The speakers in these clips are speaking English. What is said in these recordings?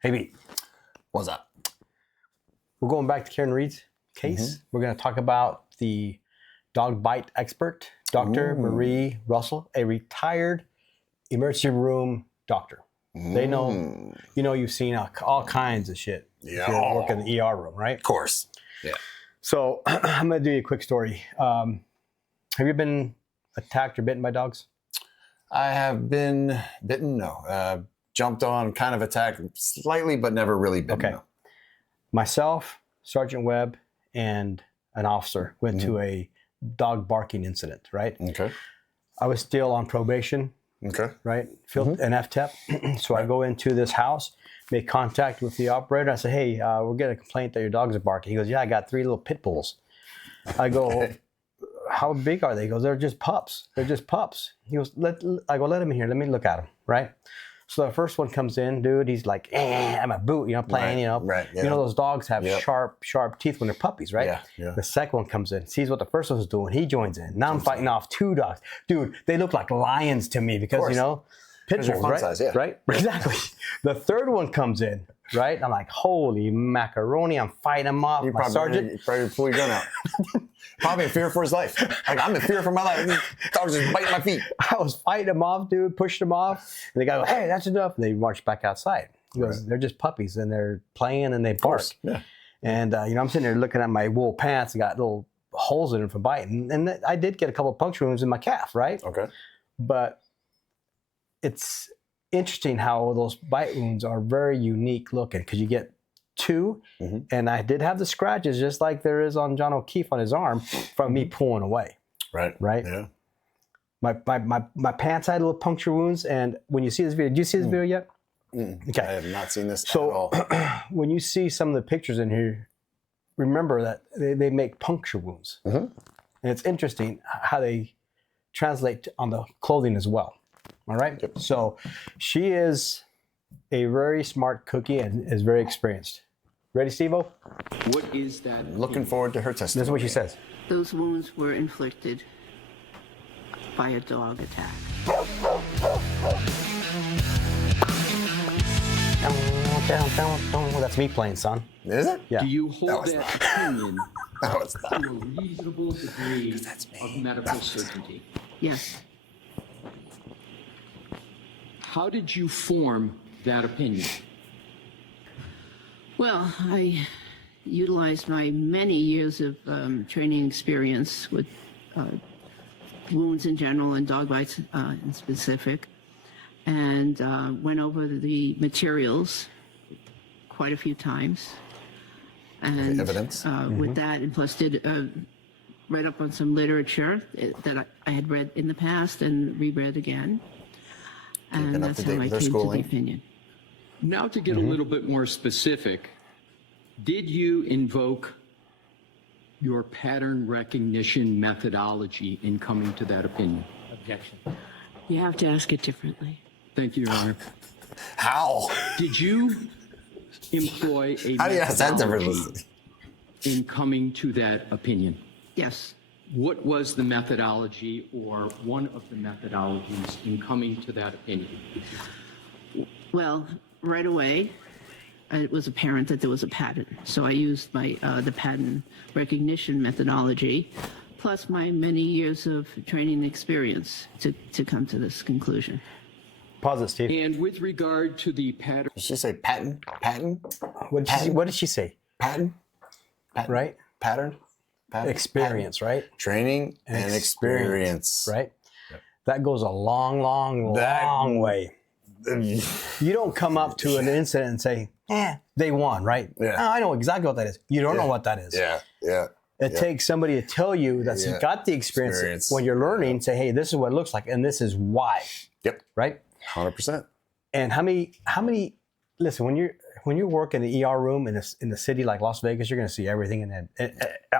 Hey, B. What's up? We're going back to Karen Reed's case. We're going to talk about the dog bite expert, Dr. Marie Russell, a retired emergency room doctor. They know, you've seen all kinds of shit. Yeah. If you work in the ER room, right? Of course. Yeah. So I'm going to do you a quick story. Have you been attacked or bitten by dogs? I have been bitten, no. Jumped on, kind of attacked slightly, but never really bitten. Okay. No. Myself, Sergeant Webb, and an officer went to a dog barking incident, right? Okay. I was still on probation, Okay. right? Filled an FTEP. So I go into this house, make contact with the operator. I say, hey, we're getting a complaint that your dogs are barking. He goes, yeah, I got 3 little pit bulls. I go, how big are they? He goes, they're just pups. They're just pups. He goes, let them in here. Let me look at them, right? So the first one comes in, dude. He's like, I'm a boot, playing, Right. Yeah. You know, those dogs have sharp teeth when they're puppies, right? Yeah. Yeah. The second one comes in, sees what the first one's doing. He joins in. Now I'm fighting off 2 dogs. Dude, they look like lions to me because, pit bulls, right? Size, yeah. Right? Exactly. The third one comes in, right? I'm like, holy macaroni. I'm fighting him off. You My sergeant. probably pull your gun out. Probably in fear for his life. Like, I'm in fear for my life. These dogs are biting my feet. I was fighting him off, dude, pushed him off. And the guy goes, hey, that's enough. And they march back outside. He goes, they're just puppies and they're playing and they bark. Yeah. And, I'm sitting there looking at my wool pants. I got little holes in them from biting. And I did get a couple of puncture wounds in my calf, right? Okay. But it's interesting how those bite wounds are very unique looking because you get 2, and I did have the scratches just like there is on John O'Keefe on his arm from me pulling away. Right. Yeah. My pants had little puncture wounds, and when you see this video, did you see this video yet? Okay. I have not seen this at all. When you see some of the pictures in here, remember that they make puncture wounds. And it's interesting how they translate on the clothing as well. All right? Yep. So she is a very smart cookie and is very experienced. Ready, Steve-O? What is that? Looking forward to her testimony. This is what she says. Those wounds were inflicted by a dog attack. That's me playing, son. Is it? Yeah. Do you hold that opinion No, it's not. to a reasonable degree of medical certainty? Yes. How did you form that opinion? Well, I utilized my many years of training experience with wounds in general and dog bites in specific, and went over the materials quite a few times. And evidence. with that, and plus did read up on some literature that I had read in the past and reread again. And Keeping up that's to how date I with their came to the schooling. opinion. Now, to get a little bit more specific, did you invoke your pattern recognition methodology in coming to that opinion? Objection. You have to ask it differently. Thank you, Your Honor. How? Did you employ a How do you ask that methodology differently? in coming to that opinion? Yes. What was the methodology or one of the methodologies in coming to that opinion? Well, right away, it was apparent that there was a pattern. So I used my the pattern recognition methodology, plus my many years of training experience to come to this conclusion. Pause it, Steve. And with regard to the pattern, Did she say patent? Patent? What did she say? Patent? Patent? Right? Pattern? Patent? Experience, right? Training and experience. Right? That goes a long, long, long way. You don't come up to an incident and say, they won, right? Yeah. No, I know exactly what that is. You don't know what that is. Yeah. It takes somebody to tell you that's got the experience when you're learning, say, hey, this is what it looks like, and this is why. Yep. Right? 100%. And how many? Listen, when you work in the ER room in the city like Las Vegas, you're going to see everything in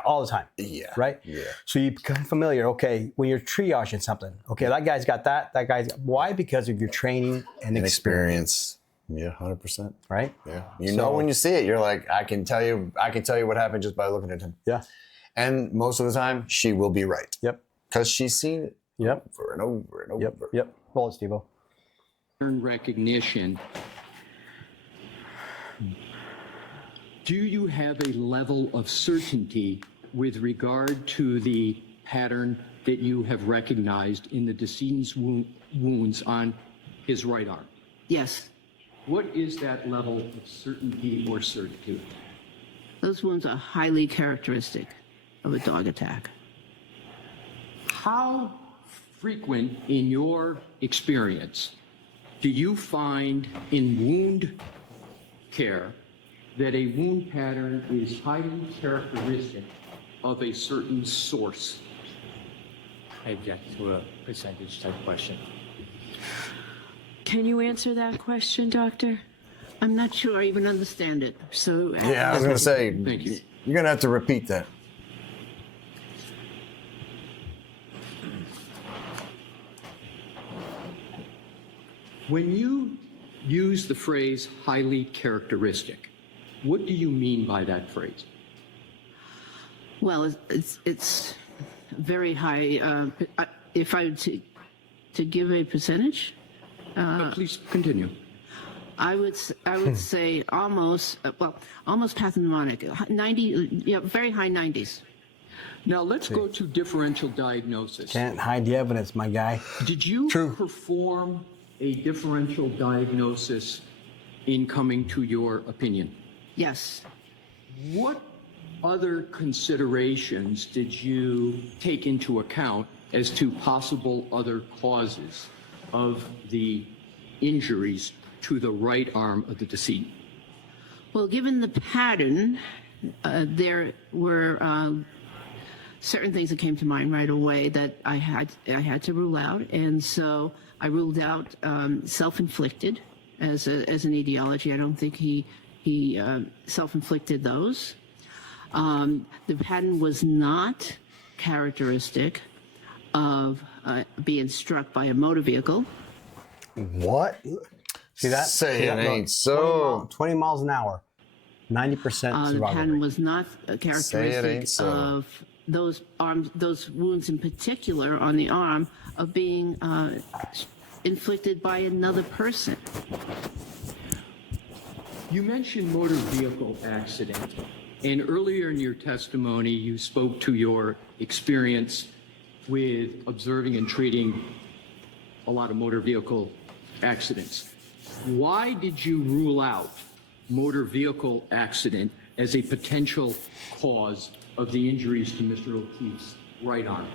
all the time. Yeah. Right. Yeah. So you become familiar. Okay, when you're triaging something, okay, that guy's got that. That guy's why? Because of your training and experience. Yeah, 100%. Right. Yeah. You know when you see it, you're like, I can tell you what happened just by looking at him. Yeah. And most of the time, she will be right. Yep. Because she's seen it. Yep. Over and over and over. Yep. Roll it, Steve-O. recognition Do you have a level of certainty with regard to the pattern that you have recognized in the decedent's wounds on his right arm? Yes, What is that level of certainty or certitude? those wounds are highly characteristic of a dog attack. How frequent in your experience do you find in wound care that a wound pattern is highly characteristic of a certain source? I object to a percentage type question. Can you answer that question, Doctor? I'm not sure I even understand it. So Yeah, I was going to say, Thank you. you're going to have to repeat that. When you use the phrase highly characteristic, what do you mean by that phrase? Well, it's very high. If I were to give a percentage, Please continue. I would say almost pathognomonic, 90, very high 90s. Now let's go to differential diagnosis. Can't hide the evidence, my guy. Did you perform a differential diagnosis in coming to your opinion? Yes. What other considerations did you take into account as to possible other causes of the injuries to the right arm of the decedent? Well, given the pattern, there were certain things that came to mind right away that I had to rule out, and so I ruled out self-inflicted as an etiology. I don't think he self-inflicted those. The pattern was not characteristic of being struck by a motor vehicle. What? See that? Say See it that? ain't Look, so. 20 miles an hour. 90% The survival pattern rate. was not ain't characteristic so. of those wounds in particular on the arm of being inflicted by another person. You mentioned motor vehicle accident, and earlier in your testimony, you spoke to your experience with observing and treating a lot of motor vehicle accidents. Why did you rule out motor vehicle accident as a potential cause of the injuries to Mr. O'Keefe's right arm?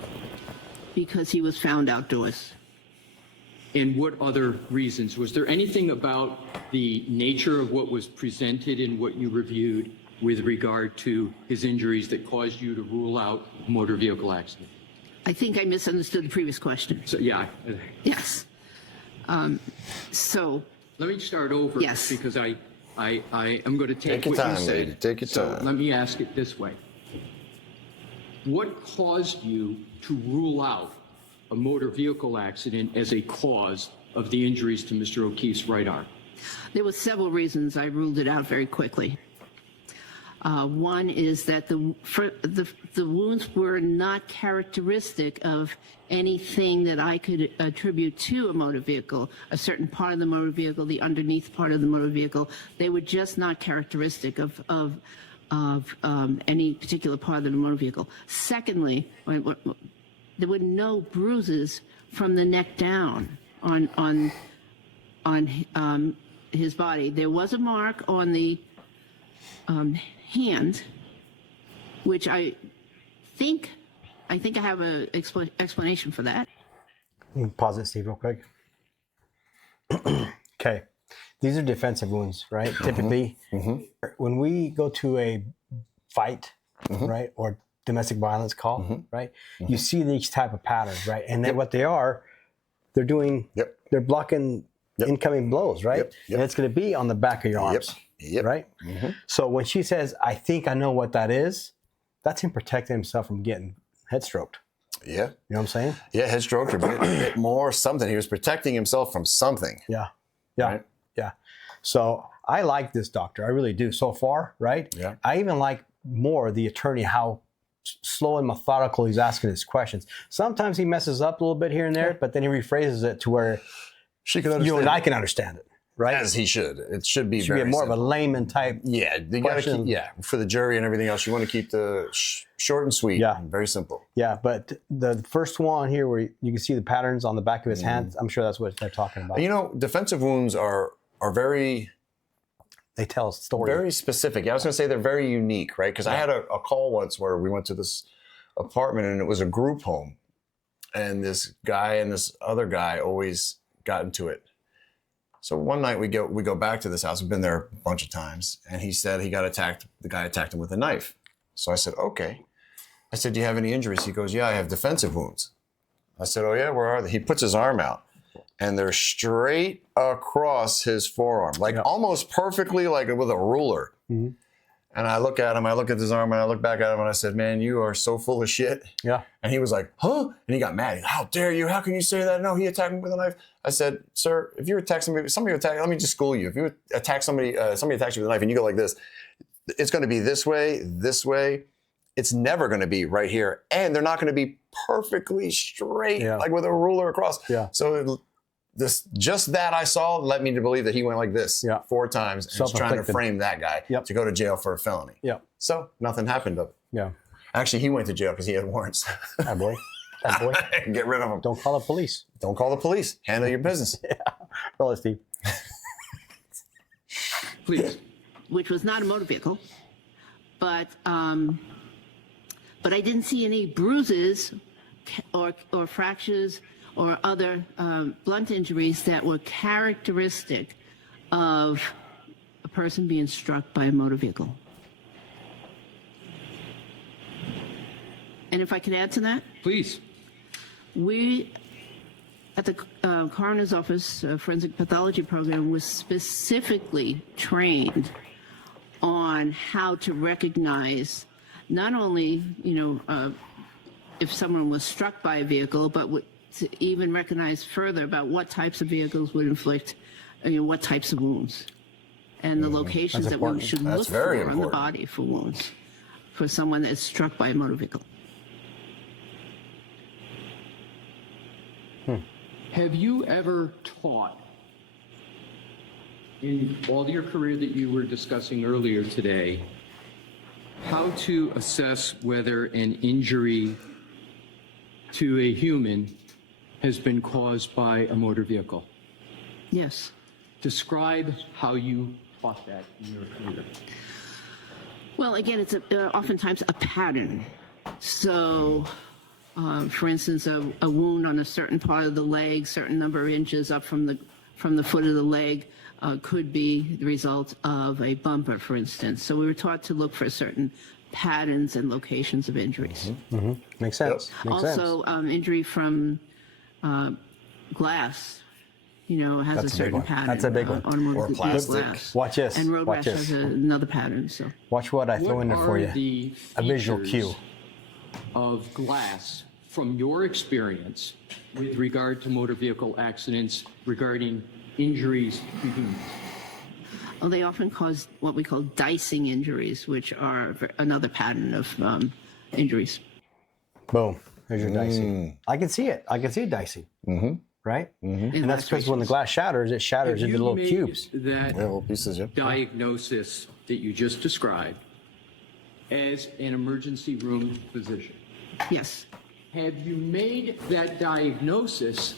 Because he was found outdoors. And what other reasons? Was there anything about the nature of what was presented in what you reviewed with regard to his injuries that caused you to rule out motor vehicle accident? I think I misunderstood the previous question. So, yeah. Yes. So, Let me start over. Yes. Because I am going to take Take your what time, you said. lady. Take your So time. let me ask it this way. What caused you to rule out a motor vehicle accident as a cause of the injuries to Mr. O'Keefe's right arm? there were several reasons I ruled it out very quickly. One is that the wounds were not characteristic of anything that I could attribute to a motor vehicle, a certain part of the motor vehicle, the underneath part of the motor vehicle. They were just not characteristic of any particular part of the motor vehicle. Secondly, there were no bruises from the neck down on his body. There was a mark on the hand, which I think I have an explanation for that. Let me pause it, Steve, real quick. Okay. These are defensive wounds, right? Typically, when we go to a fight, right, or domestic violence call, right, you see these type of patterns, right? And then what they are, they're doing, they're blocking incoming blows, right? And it's going to be on the back of your arms, right? So when she says, I think I know what that is, that's him protecting himself from getting head stroked. Yeah. You know what I'm saying? Yeah, head stroke or a bit more something. He was protecting himself from something. Yeah. Right? Yeah. So I like this doctor. I really do so far, right? Yeah. I even like more the attorney, how slow and methodical he's asking his questions. Sometimes he messes up a little bit here and there, but then he rephrases it to where She can understand. you and I can understand it. right? As he should. It should be Should very be more simple. of a layman type. Yeah, you gotta keep, question. for the jury and everything else, you want to keep the short and sweet. Yeah. And very simple. Yeah, but the first one here where you can see the patterns on the back of his hands, I'm sure that's what they're talking about. And, you know, defensive wounds are very They tell a story. very specific. Yeah, I was going to say they're very unique, right? Because I had a call once where we went to this apartment and it was a group home, and this guy and this other guy always got into it. So one night we go back to this house. We've been there a bunch of times, and he said he got attacked. The guy attacked him with a knife. So I said, okay. I said, do you have any injuries? He goes, yeah, I have defensive wounds. I said, oh yeah, where are they? He puts his arm out, and they're straight across his forearm, like almost perfectly, like with a ruler. Mm-hmm. And I look at him, I look at his arm, and I look back at him, and I said, man, you are so full of shit. Yeah. And he was like, huh? And he got mad. How dare you? How can you say that? No, he attacked me with a knife. I said, sir, if you attack somebody, let me just school you. If you attack somebody, somebody attacks you with a knife and you go like this, it's going to be this way, this way. It's never going to be right here. And they're not going to be perfectly straight, like with a ruler across. Yeah. So just that I saw led me to believe that he went like this 4 times and was trying to frame that guy to go to jail for a felony. Yeah. So nothing happened of it. Yeah. Actually, he went to jail because he had warrants. That boy. That boy. Get rid of him. Don't call the police. Don't call the police. Handle your business. Roll it, Steve. Please. Which was not a motor vehicle, but I didn't see any bruises or fractures or other blunt injuries that were characteristic of a person being struck by a motor vehicle. And if I could add to that, Please. we at the coroner's office forensic pathology program was specifically trained on how to recognize not only, if someone was struck by a vehicle, but to even recognize further about what types of vehicles would inflict, what types of wounds, and the locations that we should look for on the body for wounds for someone that's struck by a motor vehicle. Have you ever taught, in all your career that you were discussing earlier today, how to assess whether an injury to a human has been caused by a motor vehicle? Yes. Describe how you taught that in your career. Well, again, it's oftentimes a pattern. So, for instance, a wound on a certain part of the leg, certain number of inches up from the foot of the leg, could be the result of a bumper, for instance. So we were taught to look for certain patterns and locations of injuries. Mm-hmm. Makes sense. Makes Also, sense. Injury from glass, has That's a certain pattern. That's a big one. Or plastic. Glass. Watch this. And road Watch rash this. has another pattern. So Watch what I throw in there for you. The A visual features cue. of glass from your experience with regard to motor vehicle accidents regarding injuries to humans? they often cause what we call dicing injuries, which are another pattern of injuries. Boom. There's your dicing. I can see it. I can see dicing. Mm-hmm. Right? Mm-hmm. And that's because when the glass shatters, it shatters Have into you little made cubes. that Little pieces, yeah. diagnosis that you just described as an emergency room physician? Yes. Have you made that diagnosis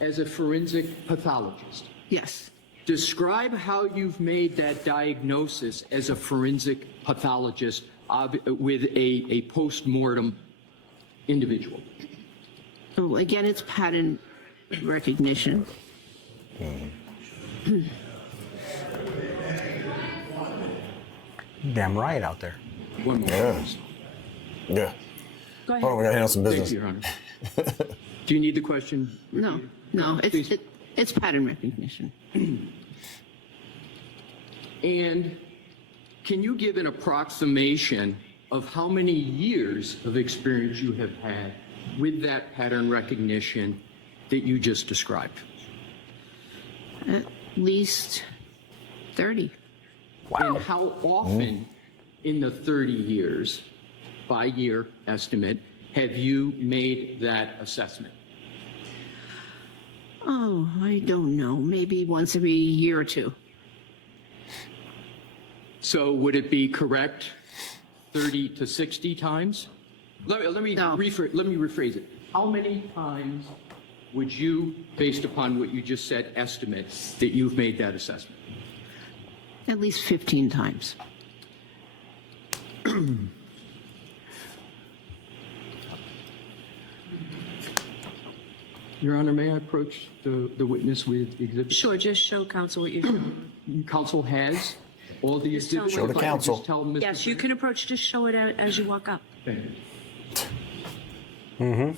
as a forensic pathologist? Yes. Describe how you've made that diagnosis as a forensic pathologist with a post-mortem individual. So again, it's pattern recognition. Damn right out there. One more. Yeah. please. Yeah. Go ahead. Oh, we gotta handle some Thank business. you, Your Honor. Do you need the question? No, Please. it's pattern recognition. And can you give an approximation of how many years of experience you have had with that pattern recognition that you just described? At least 30. And how often in the 30 years, by year estimate, have you made that assessment? Oh, I don't know. Maybe once every year or two. So would it be correct 30 to 60 times? Let me No. rephrase it. How many times would you, based upon what you just said, estimate that you've made that assessment? At least 15 times. Your Honor, may I approach the witness with exhibits? Sure, just show counsel what you. Counsel has all the Just tell exhibits. Show the If I could counsel. just tell Mr. Yes, you can approach, just show it out as you walk up. Thank you. Hey,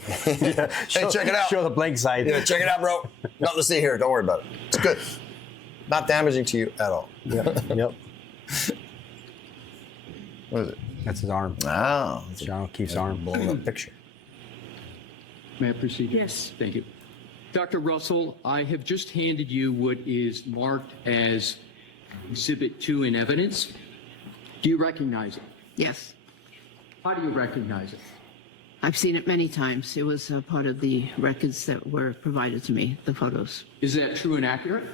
check it out. Show the blank side. Yeah, check it out, bro. Nothing to see here. Don't worry about it. It's good. Not damaging to you at all. Yep. What is it? That's his arm. Oh, John O'Keefe's arm. blown up picture. May I proceed? Yes. Thank you. Dr. Russell, I have just handed you what is marked as Exhibit 2 in evidence. Do you recognize it? Yes. How do you recognize it? I've seen it many times. It was a part of the records that were provided to me, the photos. Is that true and accurate?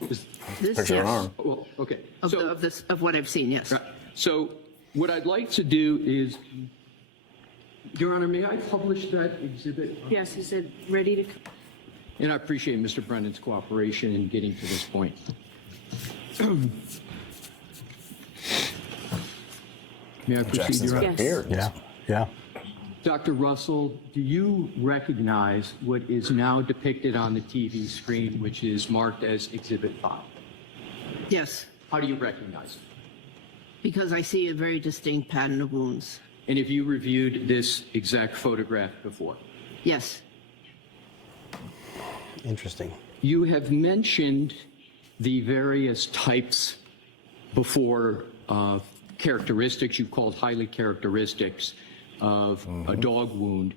This, Picture of yes. an arm. Well, okay. Of, So- of what I've seen, yes. Right. So what I'd like to do is, Your Honor, may I publish that exhibit? Yes, is it ready to? And I appreciate Mr. Brennan's cooperation in getting to this point. May I proceed, Jackson's Your got Honor? a beard. Yeah. Yeah. Dr. Russell, do you recognize what is now depicted on the TV screen, which is marked as Exhibit 5? Yes, How do you recognize it? because I see a very distinct pattern of wounds. And have you reviewed this exact photograph before? Yes, Interesting. You have mentioned the various types before of characteristics you've called highly characteristics of a dog wound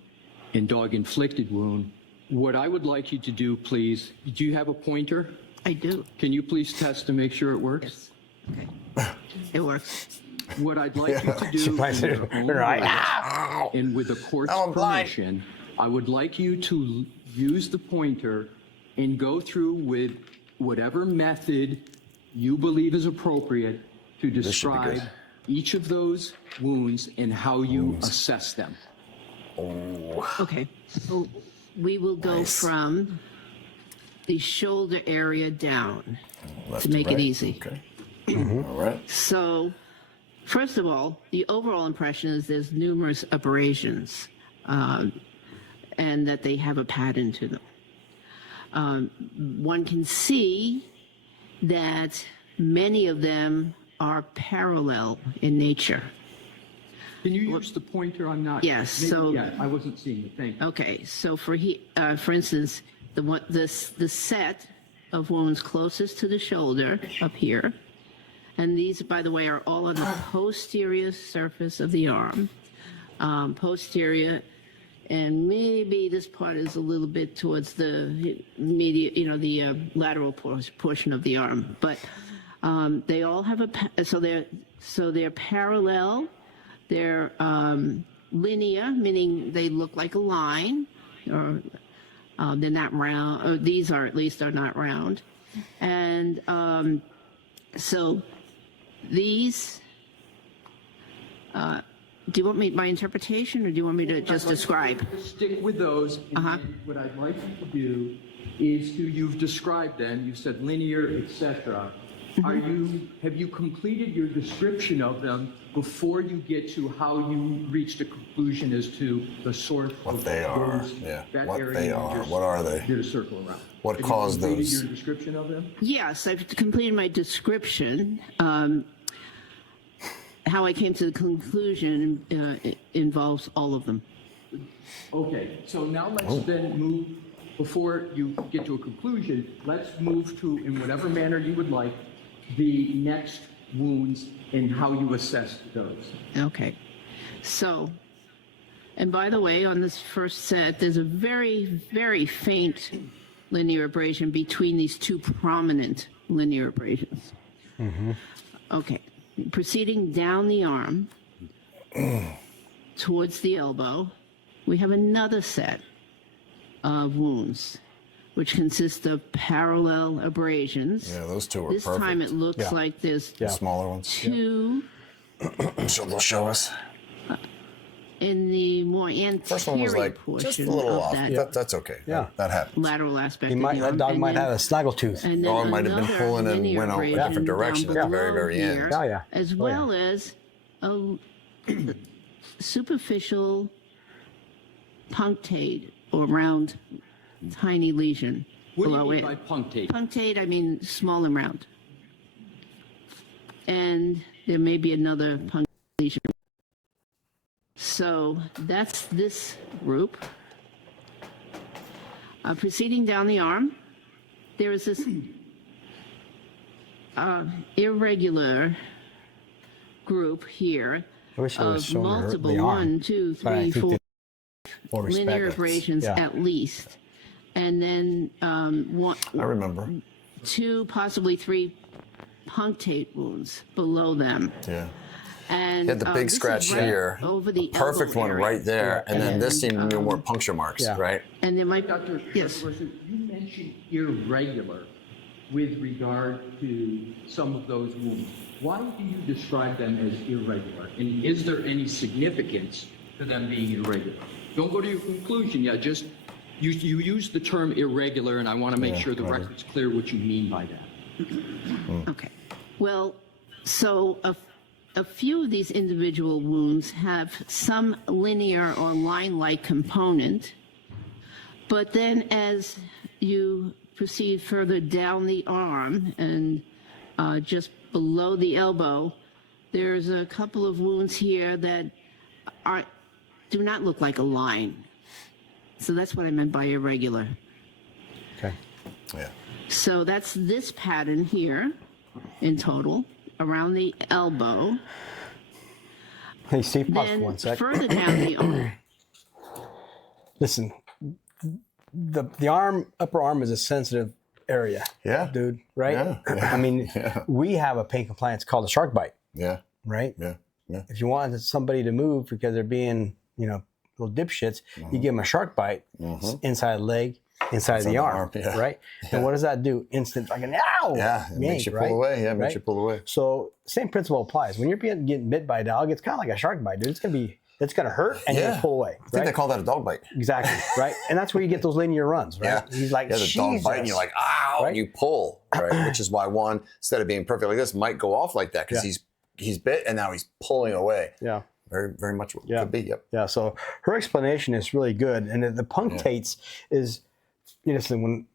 and dog inflicted wound. What I would like you to do, please, do you have a pointer? I do. Can you please test to make sure it works? Yes. Okay. It works. What I'd like you to do Surprised in it- your own right. words, and with the court's Now I'm blind. permission, I would like you to use the pointer and go through with whatever method you believe is appropriate to should be describe good. each of those wounds and how you assess them. Okay. So we will go from the shoulder area down Left to make right. it easy. Okay. All right. So, first of all, the overall impression is there's numerous abrasions and that they have a pattern to them. One can see that many of them are parallel in nature. Can you use the pointer? I'm not. Yes, maybe- so- Yeah, I wasn't seeing it. Thank you. Okay, so for instance, the set of wounds closest to the shoulder up here, and these, by the way, are all on the posterior surface of the arm, posterior, and maybe this part is a little bit towards the medial, the lateral portion of the arm, but they all have so they're parallel. They're linear, meaning they look like a line, or they're not round. Or these are at least are not round, and so these. Do you want my interpretation, or do you want me to just describe? Stick with those. And then what I'd like you to do is you've described them, you said linear, etc. Have you completed your description of them before you get to how you reached a conclusion as to the source What of they are, those, yeah. that What area they you are. just What are they? Did a circle around. What Have caused you completed those? your description of them? Yes, I've completed my description. How I came to the conclusion involves all of them. Okay, so now let's then move, before you get to a conclusion, let's move to, in whatever manner you would like, the next wounds and how you assessed those. Okay. So, and by the way, on this first set, there's a very, very faint linear abrasion between these two prominent linear abrasions. Okay. Proceeding down the arm towards the elbow, we have another set wounds, which consist of parallel abrasions. Yeah, those two are This perfect. time it looks Yeah. like there's The smaller ones. two So they'll show us. in the more First one was anterior like portion just a little of off. that That's okay. Yeah. That happens. lateral aspect. He of might, the that arm, dog and might then- have a snaggle tooth. And then Or it might have been another pulling and linear went a abrasion different direction down at the very, below very end. here, Oh, yeah. as Oh, yeah. well as a superficial punctate or round tiny lesion What do you below mean it. by punctate? Punctate, I mean small and round. And there may be another punctate lesion. So that's this group. Proceeding down the arm, there is this irregular group here I wish I was of showing her multiple the arm. 1, 2, But I 3, think 4 More respect. linear abrasions Yeah. at least. And then I remember. 2, possibly 3 punctate wounds below them. Yeah. And He had the big this is scratch right here. over the Perfect elbow one area. right there. And then this seemed to be more puncture marks, yeah. right? And there might Dr. yes. Person, you mentioned irregular with regard to some of those wounds. Why do you describe them as irregular? And is there any significance to them being irregular? Don't go to your conclusion yet. Just you use the term irregular, and I want to make sure the record's clear what you mean by that. Okay. Well, so a few of these individual wounds have some linear or line-like component, but then as you proceed further down the arm and just below the elbow, there's a couple of wounds here that do not look like a line. So that's what I meant by irregular. Okay. Yeah. So that's this pattern here in total around the elbow. Hey, Steve, pause for Then 1 sec. further down the arm. Listen, the arm, upper arm is a sensitive area. Yeah. Dude, right? Yeah. I mean, we have a pain compliance called a shark bite, Yeah. right? Yeah. Yeah. If you want somebody to move because they're being, little dipshits, you give them a shark bite, inside the leg, inside the arm, yeah. right? And what does that do? Instant fucking ow! Yeah. It makes you pull right? away. Yeah. It makes Right? you pull away. So same principle applies. When you're getting bit by a dog, it's kind of like a shark bite, dude. It's gonna hurt and you're gonna pull away. I think they call that a dog bite. Exactly, right? And that's where you get those linear runs, right? Yeah. He's like, Yeah, the dog bite and you're like, ow, Right? and you pull, right? Which is why one, instead of being perfect like this, might go off like that because he's bit and now he's pulling away. Yeah. Very, very much what Yeah. could be. Yep. Yeah, so her explanation is really good. And the punctates is, listen,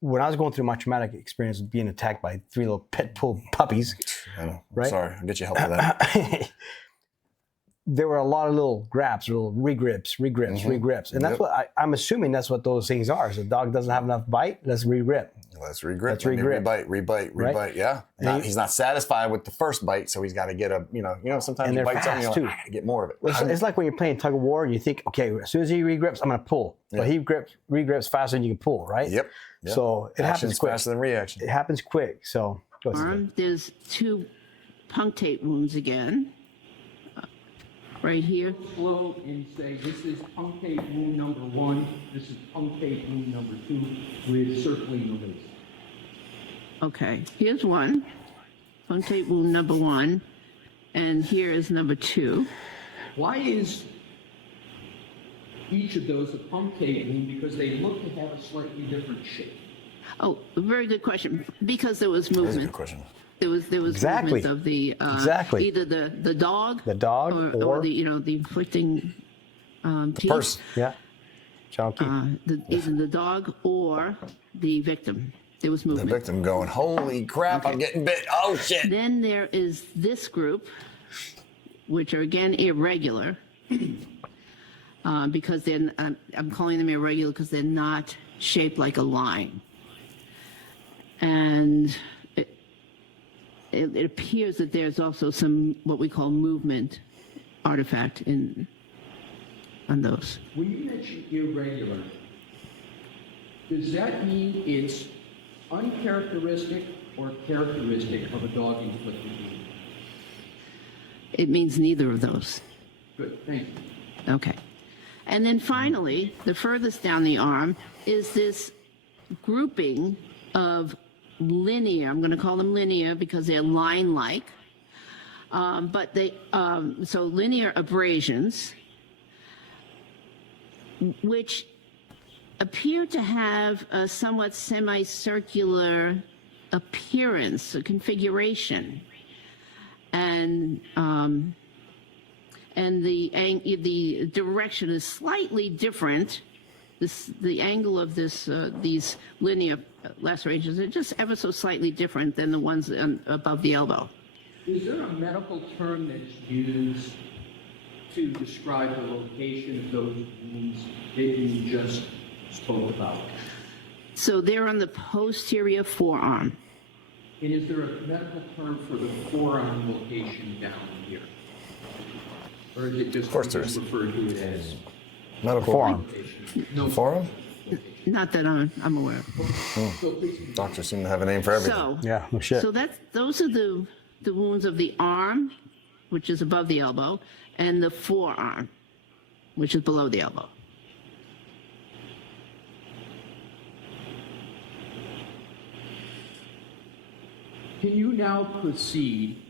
when I was going through my traumatic experience of being attacked by 3 little pit bull puppies, I know. I'm Right? sorry. I'll get you help with that. there were a lot of little grabs, little regrips. And that's Yep. what I'm assuming that's what those things are. So the dog doesn't have enough bite, let's regrip. Let's regrip. Let's Maybe regrip. Rebite. Right? Yeah. He's not satisfied with the first bite, so he's got to get sometimes And you they're bite something, you're fast, like, too. I got to get more of it. It's like when you're playing tug of war and you think, okay, as soon as he regrips, I'm going to pull. But he regrips faster than you can pull, right? Yep. So it happens Action's quick. faster than reaction. It happens quick. So go ahead. Arm, there's 2 punctate wounds again. Right here. Slow and say this is punctate wound number 1. This is punctate wound number 2 with circling the lesion. Okay, here's one. Punctate wound number 1. And here is number 2. Why is each of those a punctate wound? Because they look to have a slightly different shape. Oh, very good question. Because there was That's a good movement. question. There was Exactly. movement of the Exactly. either the dog, or the the inflicting piece, Purse. Yeah. Chunky. either the dog or the victim. There was The movement. victim going, holy crap, I'm getting bit. Oh, shit. Then there is this group, which are again irregular, because they're I'm calling them irregular because they're not shaped like a line, and it appears that there's also some what we call movement artifact on those. When you mention irregular, does that mean it's uncharacteristic or characteristic of a dog inflicted wound? It means neither of those. Good, thank you. Okay. And then finally, the furthest down the arm is this grouping of linear, I'm going to call them linear because they're line-like, but so linear abrasions, which appear to have a somewhat semicircular appearance, a configuration, and the direction is slightly different. The angle of these linear lacerations are just ever so slightly different than the ones above the elbow. Is there a medical term that's used to describe the location of those wounds that you just spoke about? So they're on the posterior forearm. And is there a medical term for the forearm location down here? Or is it just Of course there is. referred to it as Medical Forearm. no forum. Not that I'm aware of. So please, Doctors seem to have a name for everything. So, Yeah, no shit. so those are the wounds of the arm, which is above the elbow, and the forearm, which is below the elbow. can you now proceed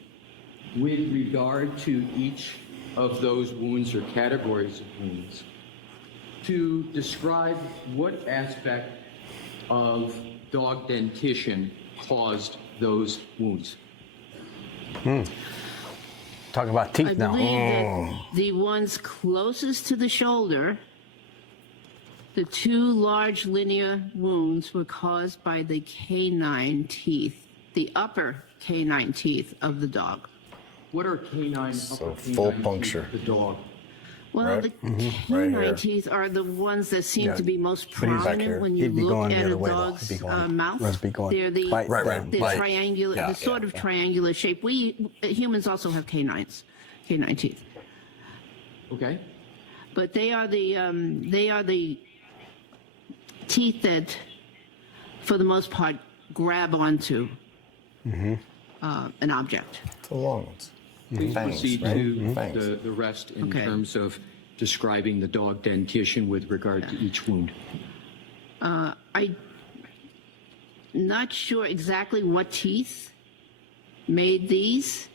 with regard to each of those wounds or categories of wounds to describe what aspect of dog dentition caused those wounds? Talk about I teeth now. believe that the ones closest to the shoulder, the two large linear wounds were caused by the canine teeth, the upper canine teeth of the dog. What are canine, So upper full canine puncture. teeth of the dog? Well, Right. the Right canine here. teeth are the ones that seem Yeah. to be most But he's back prominent here. when you He'd be look going the at a other way, though. dog's He'd be going- mouth. must be going They're the, right Right. the Right. triangular, Yeah, the sort yeah, of yeah. triangular shape. Humans also have canine teeth, Okay? but they are the teeth that, for the most part, grab onto an object. The long ones. Please Fangs, proceed right? to Fangs. the rest in Okay. terms of describing the dog dentition with regard to each wound. I'm not sure exactly what teeth made these.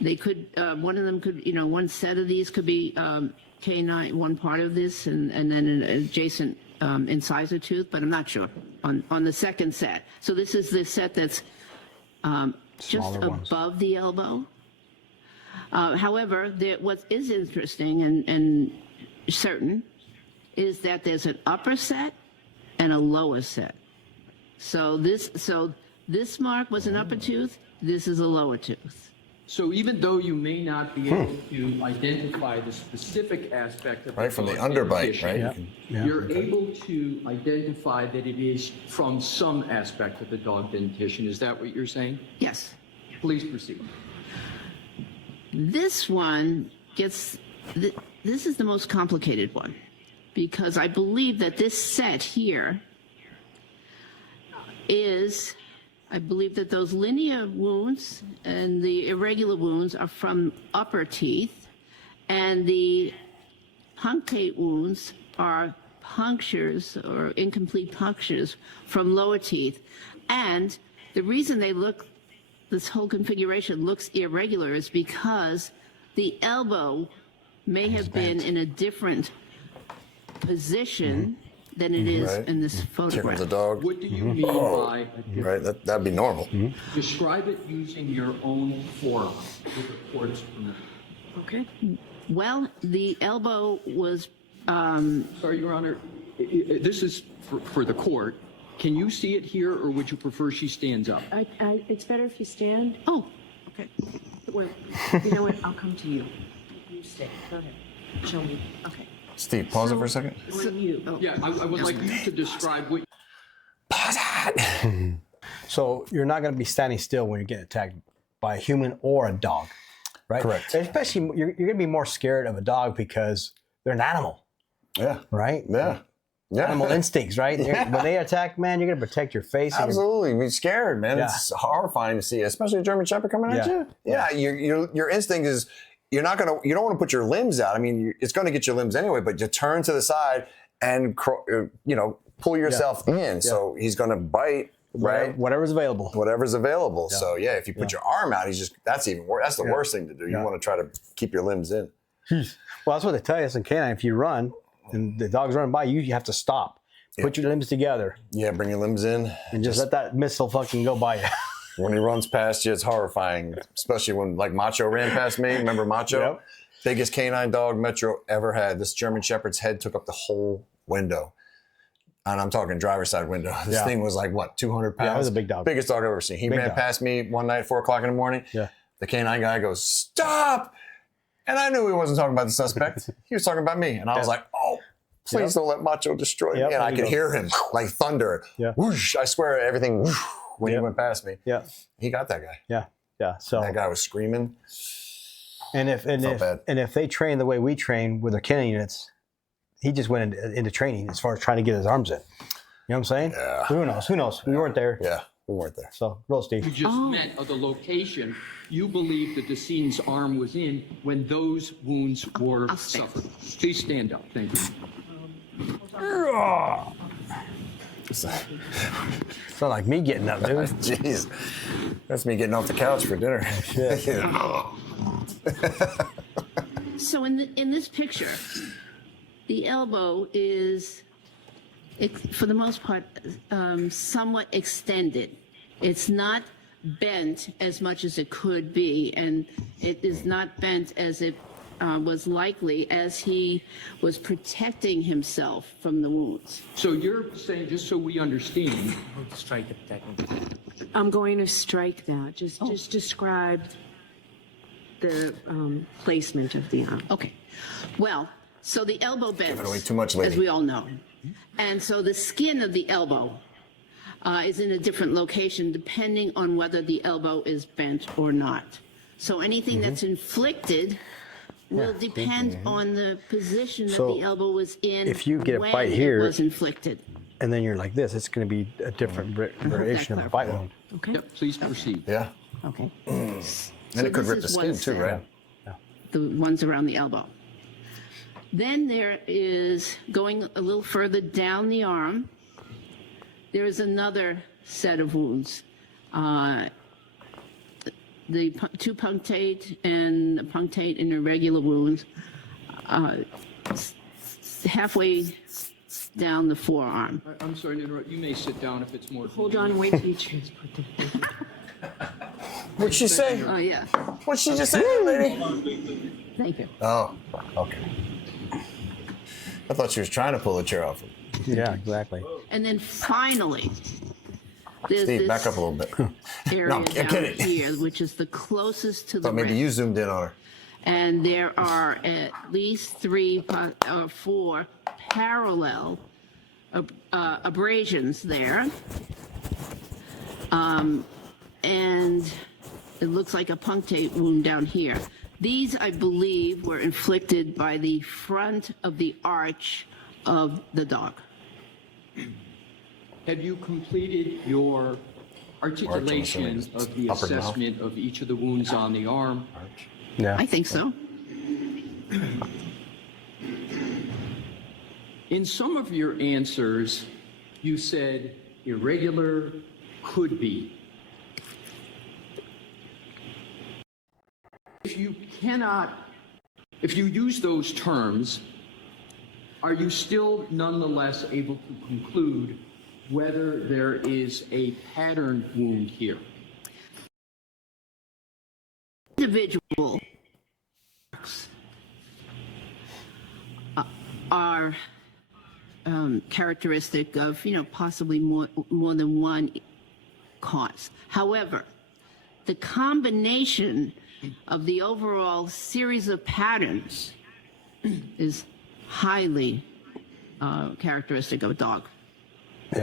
They could, one of them could, one set of these could be canine, one part of this, and then an adjacent incisor tooth, but I'm not sure on the second set. So this is the set that's just Smaller ones. above the elbow. However, what is interesting and certain is that there's an upper set and a lower set. So this mark was an upper tooth. This is a lower tooth. So even though you may not be able to identify the specific aspect of Right from the dog underbite, dentition, right? Yeah. Yeah. You're able to identify that it is from some aspect of the dog dentition. Is that what you're saying? Yes. Please proceed. This one gets, this is the most complicated one because I believe that this set here is, I believe that those linear wounds and the irregular wounds are from upper teeth, and the punctate wounds are punctures or incomplete punctures from lower teeth. And the reason this whole configuration looks irregular is because the elbow may have been in a different position than it is Right. in this Here photograph. comes the dog. What do you mean by a different? Right, that'd be normal. Describe it using your own forearm with the court's permission. Okay. Well, the elbow was, Sorry, Your Honor, this is for the court. Can you see it here, or would you prefer she stands up? It's better if you stand. oh, okay. Well, you know what? I'll come to you. You stay. Go ahead. Show me. Okay. Steve, pause it for a second. On you. Oh, Yeah, I would like you to describe what Pause it. So you're not going to be standing still when you're getting attacked by a human or a dog, right? Correct. Especially, you're going to be more scared of a dog because they're an animal, Yeah. right? Yeah. Yeah. Animal instincts, right? When they attack, man, you're going to protect your face. and your- Absolutely, be scared, man. Yeah. It's horrifying to see, especially a German Shepherd coming at Yeah. you. Yeah, your instinct is you don't want to put your limbs out. I mean, it's going to get your limbs anyway, but you turn to the side and, pull yourself in. So he's going to bite, right? Whatever's available. Whatever's available. Yeah. So yeah, if you put your arm out, that's even worse. That's the worst thing to do. You want to try to keep your limbs in. Well, that's what they tell us in canine. If you run and the dog's running by you, you have to stop. Put your limbs together. Yeah, bring your limbs in. And just let that missile fucking go by you. When he runs past you, it's horrifying. Especially when, like, Macho ran past me. Remember Macho? Yep. Biggest canine dog Metro ever had. This German Shepherd's head took up the whole window. And I'm talking driver's side window. This thing was like, what, 200 pounds? Yeah, it was a big dog. Biggest dog I've ever seen. He ran past me one night, 4 o'clock in the morning. Yeah. The canine guy goes, "Stop!" And I knew he wasn't talking about the suspect. He was talking about me. And I was like, oh, please don't let Macho destroy me. And I could hear him like thunder. Yeah. Whoosh, I swear everything whoosh, when he went past me. Yeah. He got that guy. Yeah. Yeah. So that guy was screaming. And if they train the way we train with our canine units, he just went into training as far as trying to get his arms in. You know what I'm saying? Yeah. Who knows? Who knows? We weren't there. Yeah, we weren't there. So roll, Steve. You just meant of the location. You believe that the decedent's arm was in when those wounds were suffered. Please stand up. Thank you. It's not like me getting up, dude. Jeez. That's me getting off the couch for dinner. So in this picture, the elbow is, for the most part, somewhat extended. It's not bent as much as it could be, and it is not bent as it was likely as he was protecting himself from the wounds. So you're saying, just so we understand, Strike the technique. I'm going to strike that. Just describe the placement of the arm. Okay. Well, so the elbow bends, Giving away too much, lady. as we all know. And so the skin of the elbow is in a different location depending on whether the elbow is bent or not. So anything that's inflicted will depend on the position that So the elbow was in if you get a when bite it here- was inflicted. And then you're like this, it's going to be a different variation of a bite wound. Okay. yep, please proceed. Yeah. Okay. And it could rip the skin too, right? The ones around the elbow. Then there is, going a little further down the arm, there is another set of wounds. The two punctate and irregular wounds, halfway down the forearm. I'm sorry to interrupt. You may sit down if it's more. Hold on, wait till you transport the What'd she say? Oh, yeah. What'd she just say, lady? Thank you. Oh, okay. I thought she was trying to pull the chair off. Yeah, exactly. And then finally, there's Steve, this back up a little bit. area No, I'm down kidding. here, which is the closest to the Thought maybe wrist. you zoomed in on her. And there are at least 3 or 4 parallel abrasions there. And it looks like a punctate wound down here. These, I believe, were inflicted by the front of the arch of the dog. Have you completed your articulation of the Upper mouth. assessment of each of the wounds on the arm? Yeah. I think so. In some of your answers, you said irregular, could be. If you use those terms, are you still nonetheless able to conclude whether there is a pattern wound here? Individual are characteristic of, possibly more than one cause. However, the combination of the overall series of patterns is highly characteristic of a dog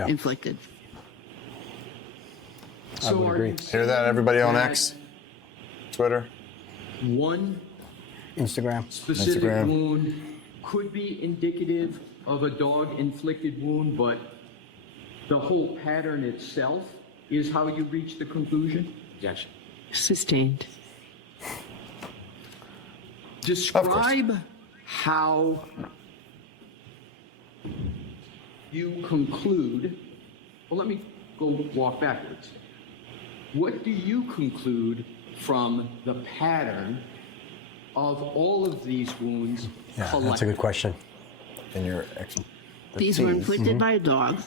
inflicted. So would are agree. you Hear that, everybody on that X, Twitter? One Instagram. specific Instagram. wound could be indicative of a dog-inflicted wound, but the whole pattern itself is how you reach the conclusion? Objection. Sustained. Describe how you conclude, well, let me walk backwards. What do you conclude from the pattern of all of these wounds Yeah, collected? that's a good question. And your These were inflicted by a dog,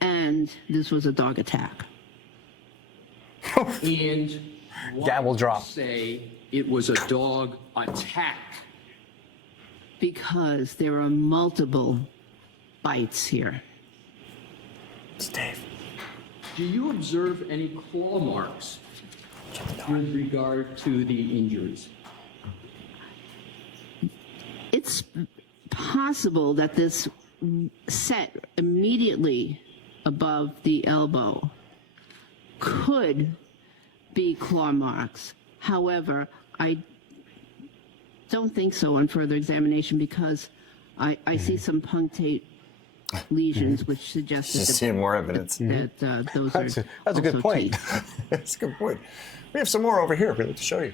and this was a dog attack. And why Gavel do you drop. say it was a dog attack? Because there are multiple bites here. Steve. Do you observe any claw marks with regard to the injuries? It's possible that this set immediately above the elbow could be claw marks. However, I don't think so on further examination because I see some punctate lesions, which suggests Just that, seeing more evidence. those That's are a good also point. teeth. That's a good point. We have some more over here. We'd like to show you.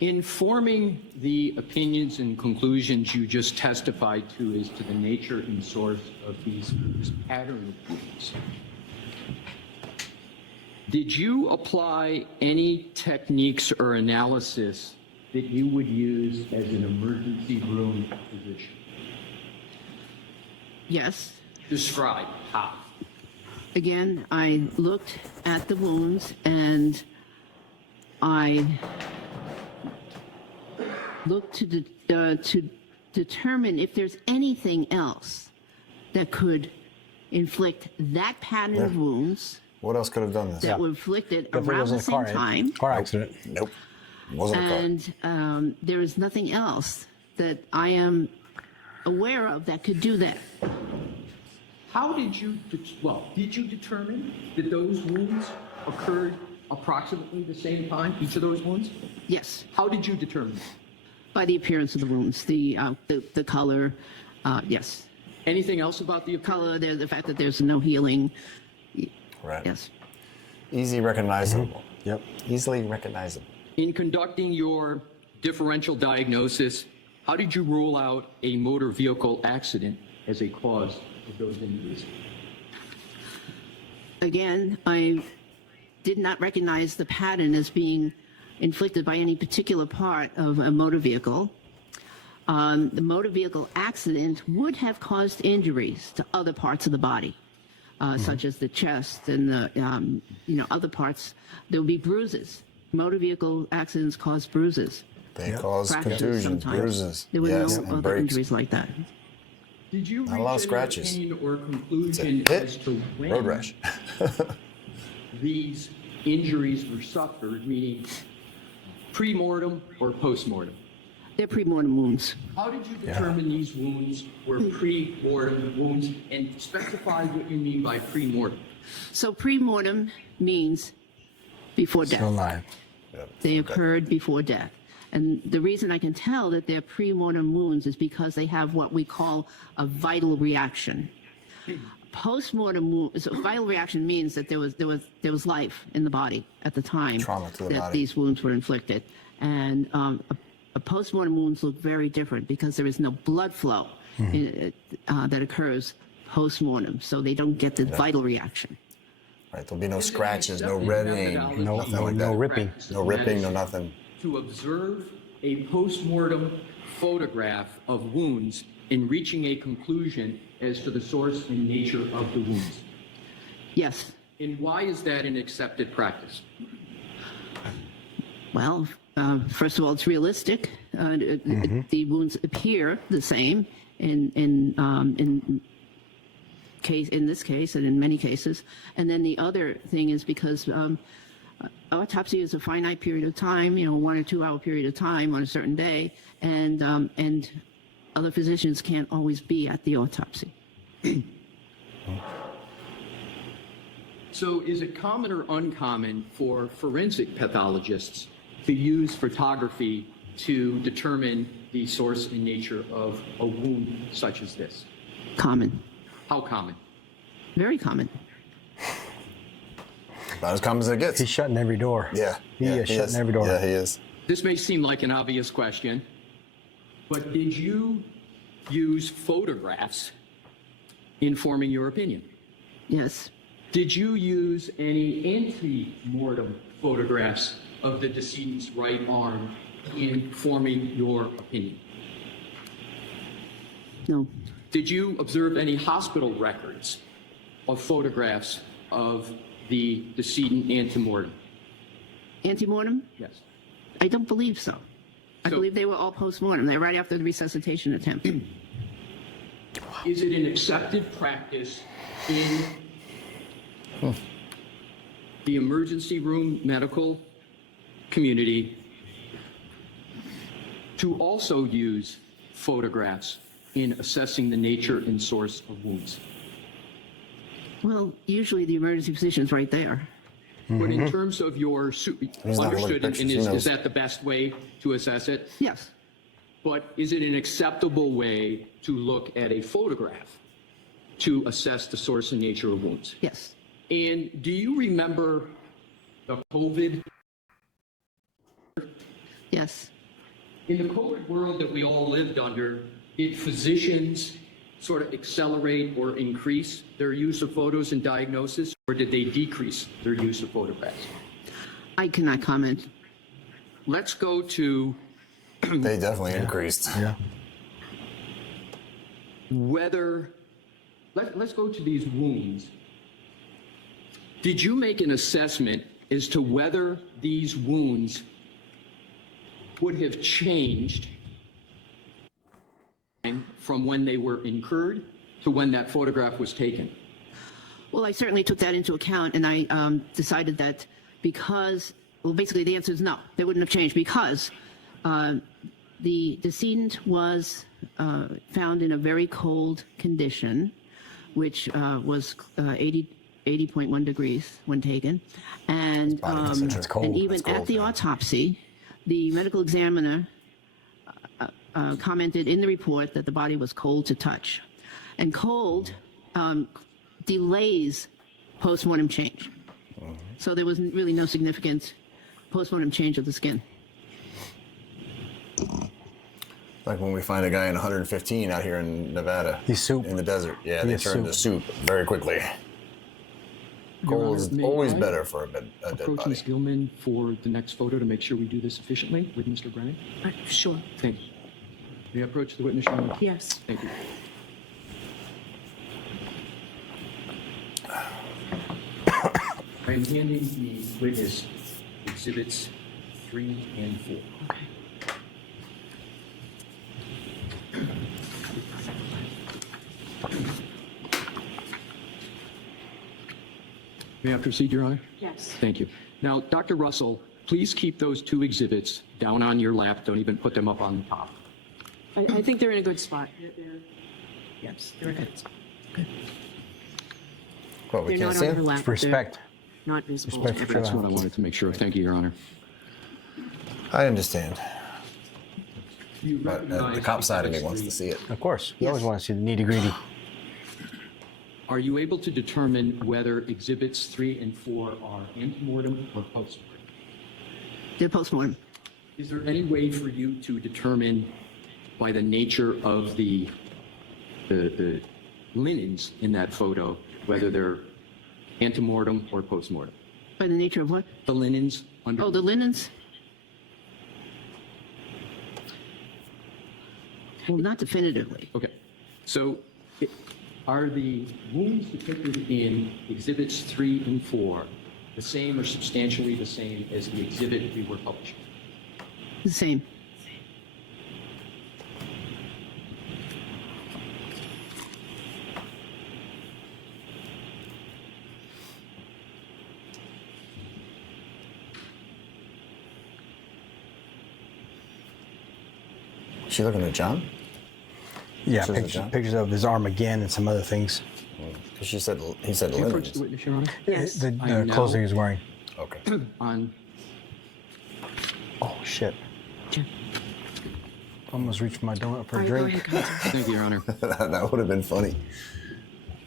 In forming the opinions and conclusions you just testified to as to the nature and source of this pattern of wounds, did you apply any techniques or analysis that you would use as an emergency room physician? Yes. Describe how. Again, I looked at the wounds and I looked to determine if there's anything else that could inflict that pattern of wounds What else could have done this? that were inflicted Definitely around the wasn't a same time. car accident. Nope. Wasn't a car. And there is nothing else that I am aware of that could do that. How did you, did you determine that those wounds occurred approximately the same time, each of those wounds? Yes, How did you determine that? by the appearance of the wounds, the color, yes. Anything else about the Color, the fact that there's no healing, Right. yes. Easy recognizable. Yep. Easily recognizable. In conducting your differential diagnosis, how did you rule out a motor vehicle accident as a cause of those injuries? Again, I did not recognize the pattern as being inflicted by any particular part of a motor vehicle. The motor vehicle accident would have caused injuries to other parts of the body, such as the chest and the other parts. There would be bruises. Motor vehicle accidents cause bruises, They cause fractures contusions, sometimes. bruises. There were yes, no and other breaks. injuries like that. Did you Not a lot of reach any scratches. opinion or conclusion Hit. as to when Road rash. these injuries were suffered, meaning pre-mortem or post-mortem? They're pre-mortem wounds. How did you determine these wounds were pre-mortem wounds, and specify what you mean by pre-mortem? So pre-mortem means before death. Still alive. They occurred before death. And the reason I can tell that they're pre-mortem wounds is because they have what we call a vital reaction. Post-mortem wounds, so vital reaction means that there was life in the body at the time Trauma to the that body. these wounds were inflicted. And a post-mortem wounds look very different because there is no blood flow that occurs post-mortem, so they don't get the vital reaction. Right. There'll be no scratches, no reddening, nothing like that. no ripping. No ripping, no nothing. To observe a post-mortem photograph of wounds in reaching a conclusion as to the source and nature of the wounds. Yes. And why is that an accepted practice? Well, first of all, it's realistic. The wounds appear the same in this case and in many cases. And then the other thing is because autopsy is a finite period of time, 1 or 2 hour period of time on a certain day, and other physicians can't always be at the autopsy. So is it common or uncommon for forensic pathologists to use photography to determine the source and nature of a wound such as this? Common, How common? very common. About as common as it gets. He's shutting every door. Yeah. He is shutting every door. Yeah, he is. This may seem like an obvious question, but did you use photographs in forming your opinion? Yes. Did you use any ante-mortem photographs of the decedent's right arm in forming your opinion? No. Did you observe any hospital records of photographs of the decedent ante-mortem? Antemortem? Yes. I don't believe so. I So- believe they were all post-mortem. They're right after the resuscitation attempt. Is it an accepted practice in the emergency room medical community to also use photographs in assessing the nature and source of wounds? Well, usually the emergency physician's right there. But in terms of your, not gonna look understood, at and pictures, he knows. is that the best way to assess it? Yes. But is it an acceptable way to look at a photograph to assess the source and nature of wounds? Yes. And do you remember the COVID? Yes. In the COVID world that we all lived under, did physicians sort of accelerate or increase their use of photos in diagnosis, or did they decrease their use of photographs? I cannot comment. Let's go to They definitely increased. Yeah. whether, let's go to these wounds. Did you make an assessment as to whether these wounds would have changed from when they were incurred to when that photograph was taken? Well, I certainly took that into account, and I decided that because, well, basically the answer is no, they wouldn't have changed because the decedent was found in a very cold condition, which was 80.1 degrees when taken. And, That's cold. and even That's cold, at the yeah. autopsy, the medical examiner commented in the report that the body was cold to touch. And cold delays postmortem change. So there was really no significant postmortem change of the skin. Like when we find a guy in 115 out here in Nevada. He's soup. In the desert. Yeah, they He's turn to soup very quickly. Cold is May always I better for a dead Approach body. Ms. Gilman for the next photo to make sure we do this efficiently with Mr. Bryan. Sure. Thank you. May I approach the witness, Your Honor? Yes. Thank you. I am handing the witness exhibits 3 and 4. Okay. May I proceed, Your Honor? Yes. Thank you. Now, Dr. Russell, please keep those 2 exhibits down on your lap. Don't even put them up on the top. I think they're in a good spot. Yes, they're in a good spot. Well, we They're can't not see on her him. lap. They're Respect. Not visible. Respect for That's what I wanted to make sure. Thank you, Your Honor. I understand. You But the recognize cop side of me exhibits wants to 3. see it. Of course. We Yes. always want to see the nitty-gritty. Are you able to determine whether exhibits 3 and 4 are antemortem or postmortem? They're postmortem. Is there any way for you to determine by the nature of the linens in that photo whether they're antemortem or postmortem? By the nature of what? The linens under. Oh, the linens? Well, not definitively. Okay. So are the wounds depicted in exhibits 3 and 4 the same or substantially the same as the exhibit we were publishing? The same. Is she looking at John? Yeah, Pictures of pictures, John? pictures of his arm again and some other things. Because he said Can you approach linens. the witness, Your Honor? Yes. The I am clothes now- he was wearing. Okay. On Oh, shit. Sure. Almost reached my donut for All a right, go drink. ahead, Gonzo. Thank you, Your Honor. That would have been funny.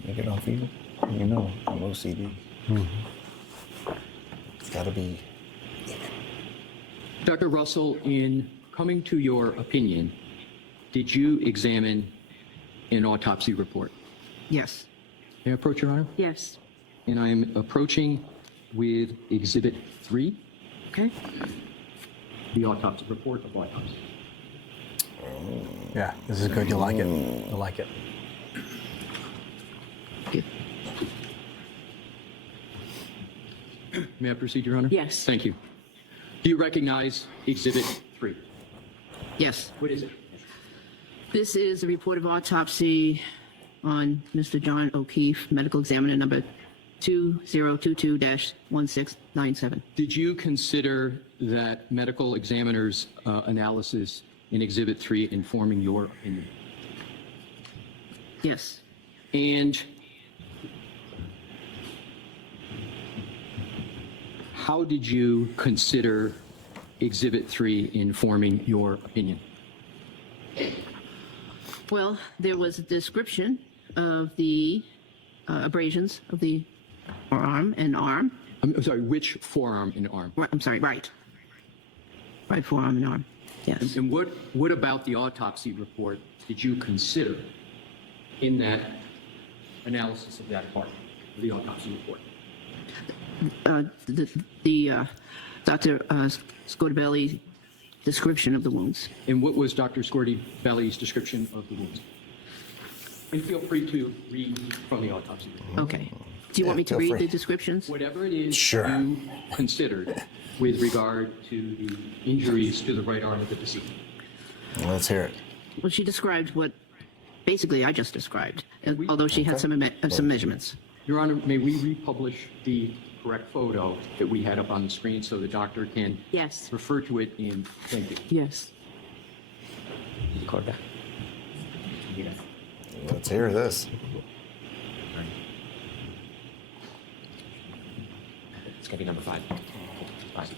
Make it off you. You know, I'm OCD. Gotta be. Dr. Russell, in coming to your opinion, did you examine an autopsy report? Yes. May I approach, Your Honor? Yes. And I am approaching with Exhibit 3, Okay. the autopsy report of autopsy. Yeah, this is good. You'll like it. You'll like it. Good. May I proceed, Your Honor? Yes. Thank you. Do you recognize Exhibit 3? Yes. What is it? This is a report of autopsy on Mr. John O'Keefe, medical examiner number 2022-1697. Did you consider that medical examiner's analysis in Exhibit 3 informing your opinion? Yes. And how did you consider Exhibit 3 informing your opinion? Well, there was a description of the abrasions of the forearm and arm. I'm sorry, which forearm and arm? I'm sorry, right. Right forearm and arm. Yes. And what about the autopsy report did you consider in that analysis of that part of the autopsy report? The Dr. Scotabelli description of the wounds. And what was Dr. Scotabelli's description of the wounds? And feel free to read from the autopsy report. Okay. Do you want me to feel read free. the descriptions? Whatever it is Sure. you considered with regard to the injuries to the right arm of the deceased. Let's hear it. Well, she described what basically I just described, although she had some measurements. Your Honor, may we republish the correct photo that we had up on the screen so the doctor can Yes. refer to it in, thank you. Yes. Record that. Yeah. Let's hear this. It's gonna be number 5. 5.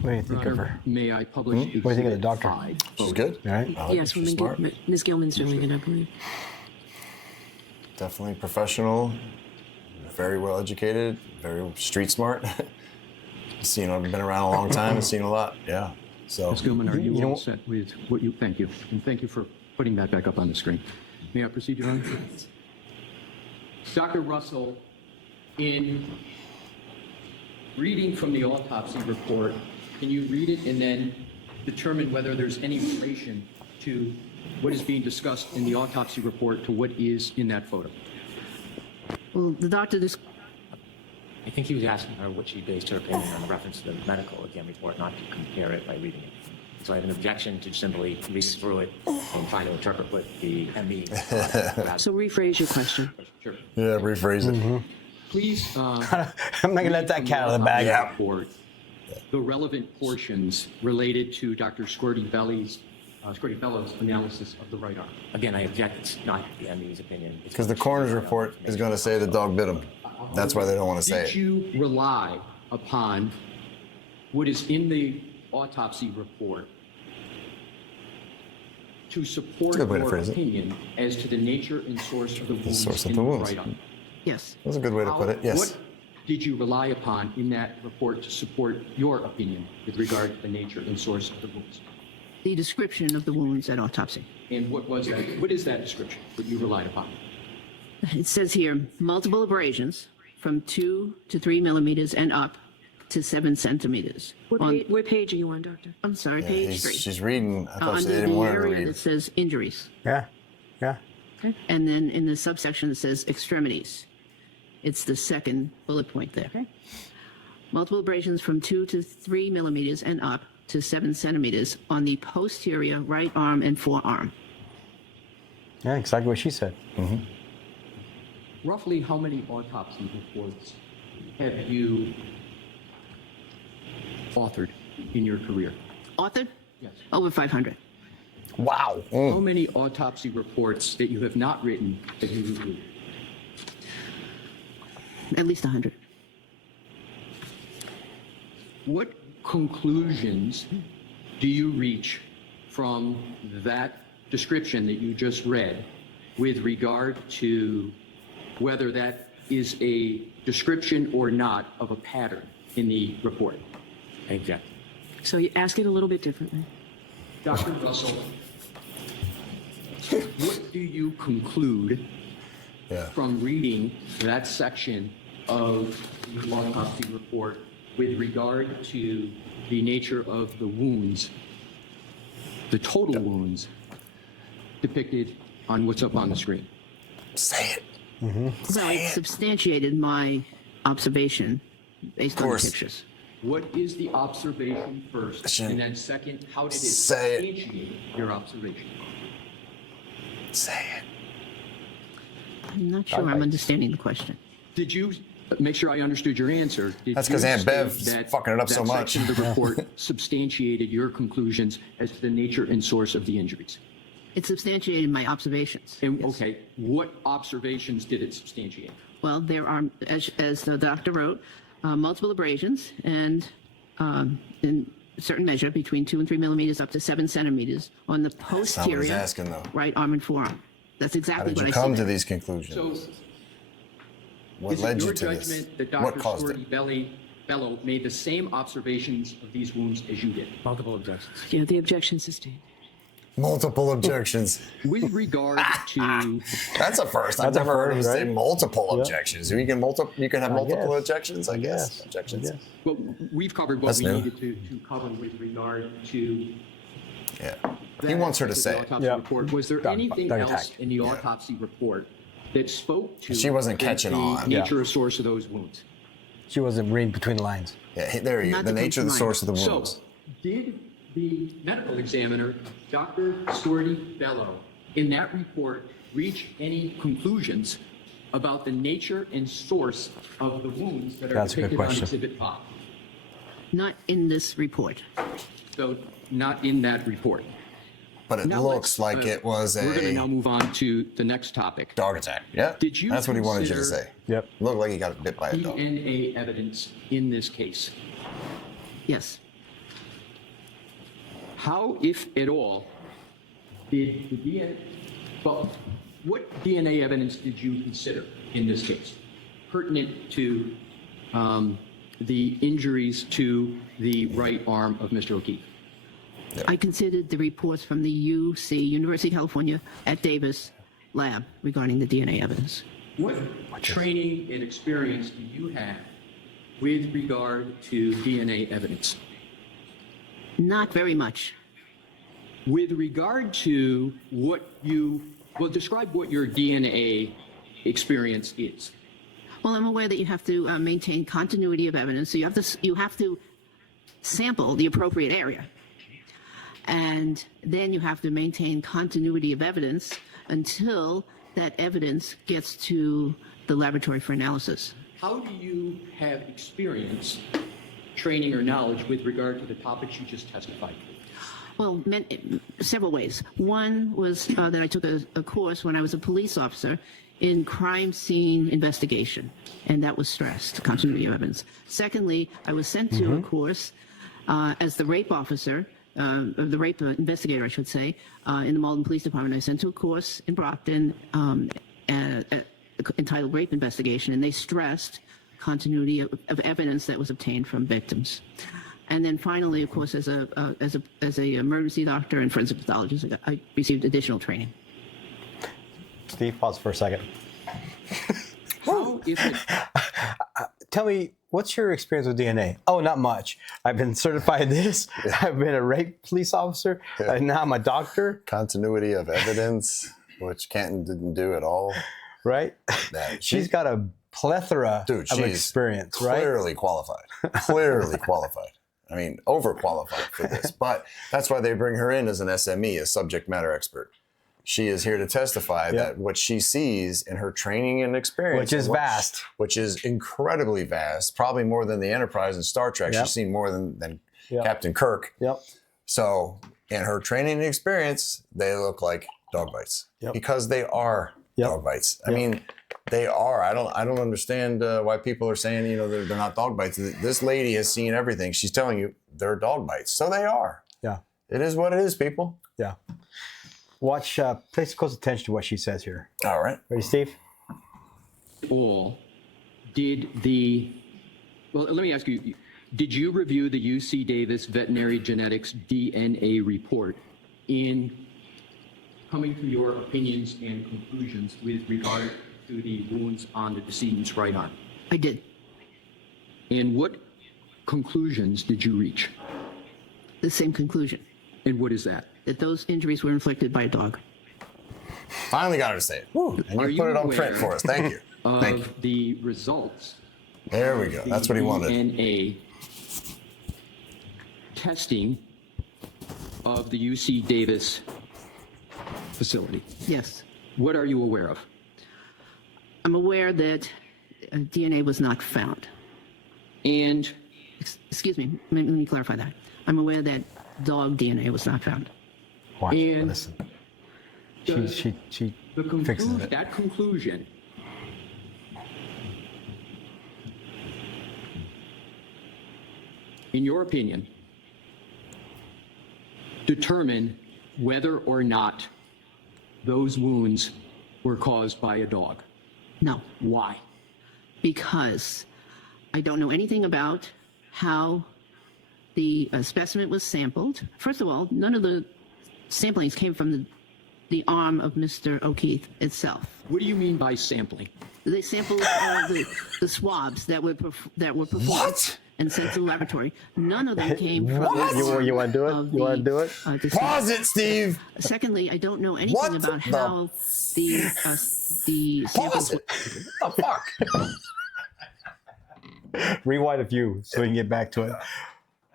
What do you think Your of Honor, her? may I publish What do you think of the Exhibit doctor? 5? She's good. All right. I like Yes, her. She's smart. Ms. Gilman's doing it, I believe. Definitely professional. Very well educated. Very street smart. Seen, I've been around a long time and seen a lot. Yeah. So. Ms. Gilman, are you You know all what- set with what you, thank you. And thank you for putting that back up on the screen. May I proceed, Your Honor? Dr. Russell, in reading from the autopsy report, can you read it and then determine whether there's any relation to what is being discussed in the autopsy report to what is in that photo? Well, the doctor I think he was asking her what she based her opinion on the reference to the medical exam report, not to compare it by reading it. So I have an objection to simply read through it and try to interpret what the ME. So rephrase your question. Sure. Yeah, rephrase it. Please. I'm not gonna let that cat out of the bag. Yeah. Report, the relevant portions related to Dr. Scotabelli's analysis of the right arm. Again, I object. It's not the ME's opinion. It's Because the coroner's report is going to say the dog bit him. That's why they don't want to say Did it. you rely upon what is in the autopsy report to support That's a good way to your phrase it. opinion as to the nature and source of the wounds source of in the the wounds. right arm? yes. That's a good way to put it. Yes. What did you rely upon in that report to support your opinion with regard to the nature and source of the wounds? The description of the wounds at autopsy. And what was that? What is that description that you relied upon? It says here multiple abrasions from 2 to 3 millimeters and up to 7 centimeters. What page are you on, Doctor? I'm sorry, Yeah, page 3. she's reading. I thought she Under didn't the want her to area read. that says injuries. Yeah. Yeah. And then in the subsection that says extremities, it's the second bullet point there. Multiple abrasions from 2 to 3 millimeters and up to 7 centimeters on the posterior right arm and forearm. Yeah. Exactly what she said. Roughly how many autopsy reports have you authored in your career? Authored? Yes. Over 500. Wow. How many autopsy reports that you have not written have you reviewed? At least 100. What conclusions do you reach from that description that you just read with regard to whether that is a description or not of a pattern in the report. I object. So you ask it a little bit differently. Dr. Russell, what do you conclude Yeah. from reading that section of the autopsy report with regard to the nature of the wounds, the total wounds depicted on what's up on the screen? Say it. Well, it substantiated my observation based on the course. pictures. What is the observation first? Shouldn't- And then second, how did it Say it. substantiate your observation? Say it. I'm not sure I'm bites. understanding the question. Did you, make sure I understood your answer? Did That's 'cause you Aunt state Bev is fucking it up so that much. section of the report substantiated your conclusions as to the nature and source of the injuries? It substantiated my observations. And, okay, what observations did it substantiate? Well, there are, as the doctor wrote, multiple abrasions and in a certain measure between 2 and 3 millimeters up to 7 centimeters on the not what he's posterior asking, though. right arm and forearm. That's How exactly did what you I come to said. these conclusions? So What is led it you your to this? judgment that What Dr. caused Shorty it? Bello made the same observations of these wounds as you did? Multiple objections. Yeah, the objection sustained. Multiple objections. With regard to, That's a first. I've That's a never heard him first, say right? multiple Yeah. objections. You can You can have multiple guess. objections. I guess. Objections. Yes. well, we've covered what That's we new. needed to cover with regard to Yeah. He that wants her to aspect say of it. the autopsy Yeah. report. Was there Dog- anything dog else attack. in the autopsy report that spoke to She wasn't catching the on. nature or source of those wounds? She wasn't reading between the lines. Yeah. There you go. Not The to nature, the come to source of the So, wounds. did the medical examiner, Dr. Shorty Bello, in that report reach any conclusions about the nature and source of the wounds that are That's a good depicted on question. Exhibit 5? Not in this report. So, not in that report. But it Now looks let's, like it was We're going to now a move on to the next topic. dog attack. Yeah. Did you That's what he wanted you to consider- say. Yep. Looked like he got bit by a dog. DNA evidence in this case. Yes. How, if at all, did the DNA, well, what DNA evidence did you consider in this case pertinent to the injuries to the right arm of Mr. O'Keefe? I considered the reports from the UC, University of California, at Davis lab regarding the DNA evidence. What training and experience do you have with regard to DNA evidence? Not very much. With regard to what you, well, describe what your DNA experience is. Well, I'm aware that you have to maintain continuity of evidence, so you have to sample the appropriate area, and then you have to maintain continuity of evidence until that evidence gets to the laboratory for analysis. How do you have experience, training, or knowledge with regard to the topics you just testified to? Well, several ways. One was that I took a course when I was a police officer in crime scene investigation, and that was stressed, continuity of evidence. Secondly, I was sent to a course as the rape officer, the rape investigator, I should say, in the Malden Police Department. I was sent to a course in Brockton entitled Rape Investigation, and they stressed continuity of evidence that was obtained from victims. And then finally, of course, as a emergency doctor and forensic pathologist, I received additional training. Steve, pause for a second. How, if it, Tell me, what's your experience with DNA? Oh, not much. I've been certified this. I've been a rape police officer. And now I'm a doctor, Continuity of evidence, which Canton didn't do at all. right? That She's got a plethora Dude, of she's experience, right? clearly qualified. Clearly qualified. I mean, overqualified for this. But that's why they bring her in as an SME, a subject matter expert. She is here to testify that what she sees in her training and experience, Which is vast. which is incredibly vast, probably more than the Enterprise and Star Trek. Yep. She's seen more than Yep. Captain Kirk. Yep. So in her training and experience, they look like dog bites Yep. because they are Yep. dog bites. I mean, they are. I don't understand why people are saying, they're not dog bites. This lady has seen everything. She's telling you they're dog bites. So they are. Yeah. It is what it is, people. Yeah. Watch, pay close attention to what she says here. All right. Ready, Steve? all, well, let me ask you, did you review the UC Davis veterinary genetics DNA report in coming to your opinions and conclusions with regard to the wounds on the decedent's right arm? I did. And what conclusions did you reach? The same conclusion, And what is that? that those injuries were inflicted by a dog. Finally got her to say it. And Are you put you it on print aware for us. Thank you. Thank you. Of the results There we go. That's what he wanted. DNA testing of the UC Davis facility. Yes. What are you aware of? I'm aware that DNA was not found. And Excuse me, let me clarify that. I'm aware that dog DNA was not found. Watch, And- listen. the- She the fixes it. that conclusion in your opinion, determine whether or not those wounds were caused by a dog. No, Why? because I don't know anything about how the specimen was sampled. First of all, none of the samplings came from the arm of Mr. O'Keefe itself. What do you mean by sampling? They sampled the swabs that were performed What? and sent to the laboratory. None of them came from What? the You arm want to do it? of You want to the, do it? deceased. Pause it, Steve. Secondly, I don't know anything What about the- how the Pause samples. it. The fuck? Rewind a few so we can get back to it.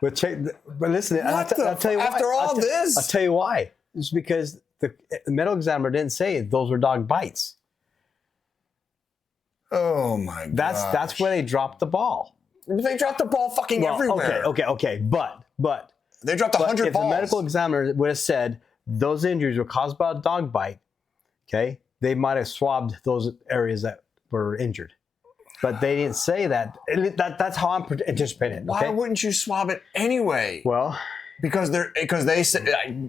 But listen, I'll the tell you why. after all this? I'll tell you why. It's because the medical examiner didn't say those were dog bites. Oh my god. That's where they dropped the ball. They dropped the ball fucking everywhere. Okay. But They dropped 100 if balls. the medical examiner would have said those injuries were caused by a dog bite, okay, they might have swabbed those areas that were injured. But they didn't say that. That's how I'm anticipating it. Why Okay? wouldn't you swab it anyway? Well, Because they said,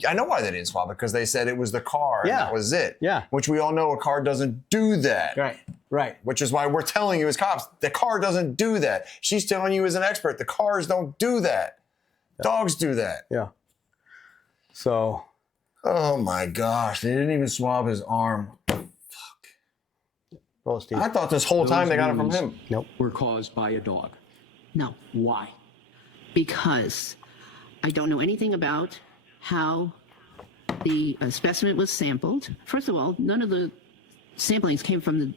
I know why they didn't swab it, because they said it was the car. And Yeah. that was it. Yeah. Which we all know a car doesn't do that. right. Which is why we're telling you as cops, the car doesn't do that. She's telling you as an expert, the cars don't do that. Dogs do that. Yeah. So, Oh my gosh, they didn't even swab his arm. roll Steve. I thought this whole time they got it from him. Nope. Were caused by a dog. No, Why? because I don't know anything about how the specimen was sampled. First of all, none of the samplings came from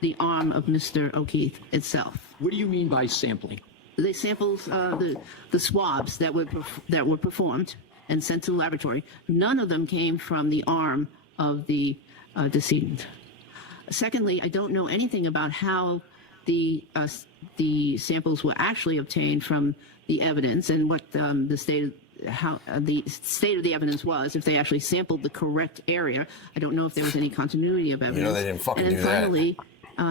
the arm of Mr. O'Keefe itself. What do you mean by sampling? They sampled the swabs that were performed and sent to the laboratory. None of them came from the arm of the decedent. Secondly, I don't know anything about how the samples were actually obtained from the evidence and what the state of the evidence was. If they actually sampled the correct area, I don't know if there was any continuity of evidence. they didn't fucking and do then that. finally,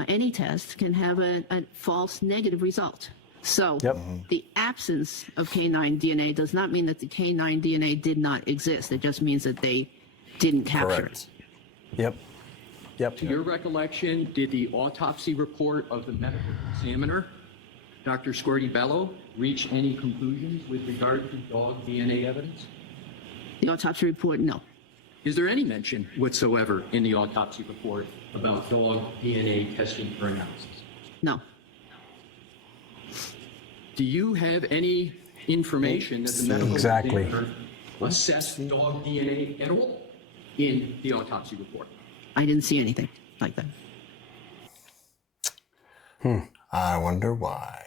any test can have a false negative result. So Yep. the absence of canine DNA does not mean that the canine DNA did not exist. It just means that they didn't capture Correct. Yep. To your recollection, did the autopsy report of the medical examiner, Dr. Squirty Bello, reach any conclusions with regard to dog DNA evidence? it. The autopsy report, no. Is there any mention whatsoever in the autopsy report about dog DNA testing for analysis? No. Do you have any information that the medical Exactly. examiner assessed dog DNA at all in the autopsy report? I didn't see anything like that. I wonder why.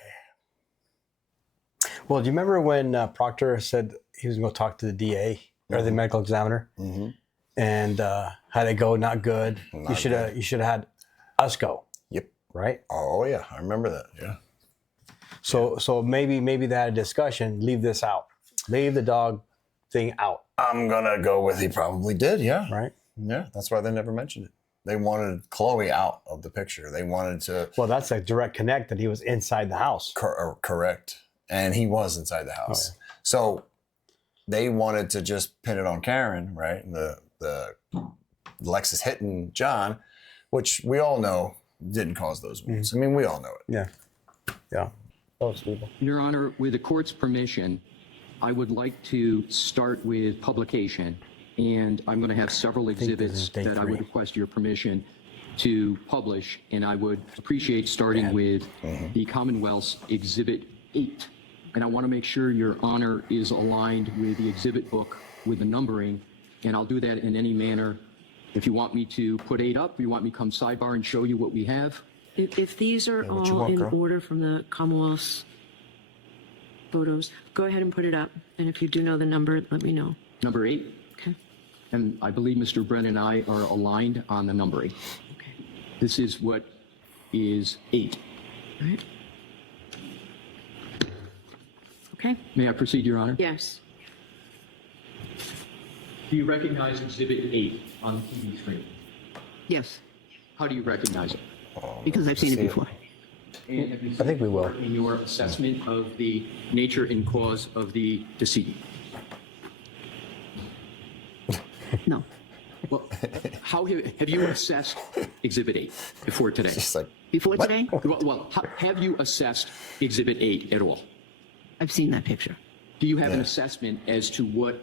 Well, do you remember when Proctor said he was going to talk to the DA or the medical examiner, and how'd it go? Not good. You should have had us go, Yep. right? Oh yeah, I remember that. Yeah. So maybe they had a discussion. Leave this out. Leave the dog thing out, I'm gonna go with he probably did. Yeah. right? Yeah. That's why they never mentioned it. They wanted Chloe out of the picture. They wanted to Well, that's a direct connect that he was inside the house. correct, and he was inside the house. So they wanted to just pin it on Karen, right? The Lexus hitting John, which we all know didn't cause those wounds. I mean, we all know it. Yeah. Yeah. Oh, Steve. Your Honor, with the court's permission, I would like to start with publication, and I'm going to have several this exhibits is day that I 3. would request your permission to publish, and I would appreciate starting with the Commonwealth's Exhibit 8. And I want to make sure Your Honor is aligned with the exhibit book with the numbering, and I'll do that in any manner. If you want me to put 8 up, you want me to come sidebar and show you what we have? If these are what you all want, in girl. order from the Commonwealth's photos, go ahead and put it up. And if you do know the number, let me know. Number 8, Okay. and I believe Mr. Brennan and I are aligned on the numbering. Okay. This is what is 8. All right. Okay. May I proceed, Your Honor? Yes. Do you recognize Exhibit 8 on the TV screen? Yes, How do you recognize it? because I've seen it See it. before. And have you I think we will. in your assessment of the nature and cause of the decedent? No, Well, how have you assessed Exhibit 8 before today? Just like, before today, Have you assessed Exhibit 8 at all? I've seen that picture. Do you have an Yeah. assessment as to what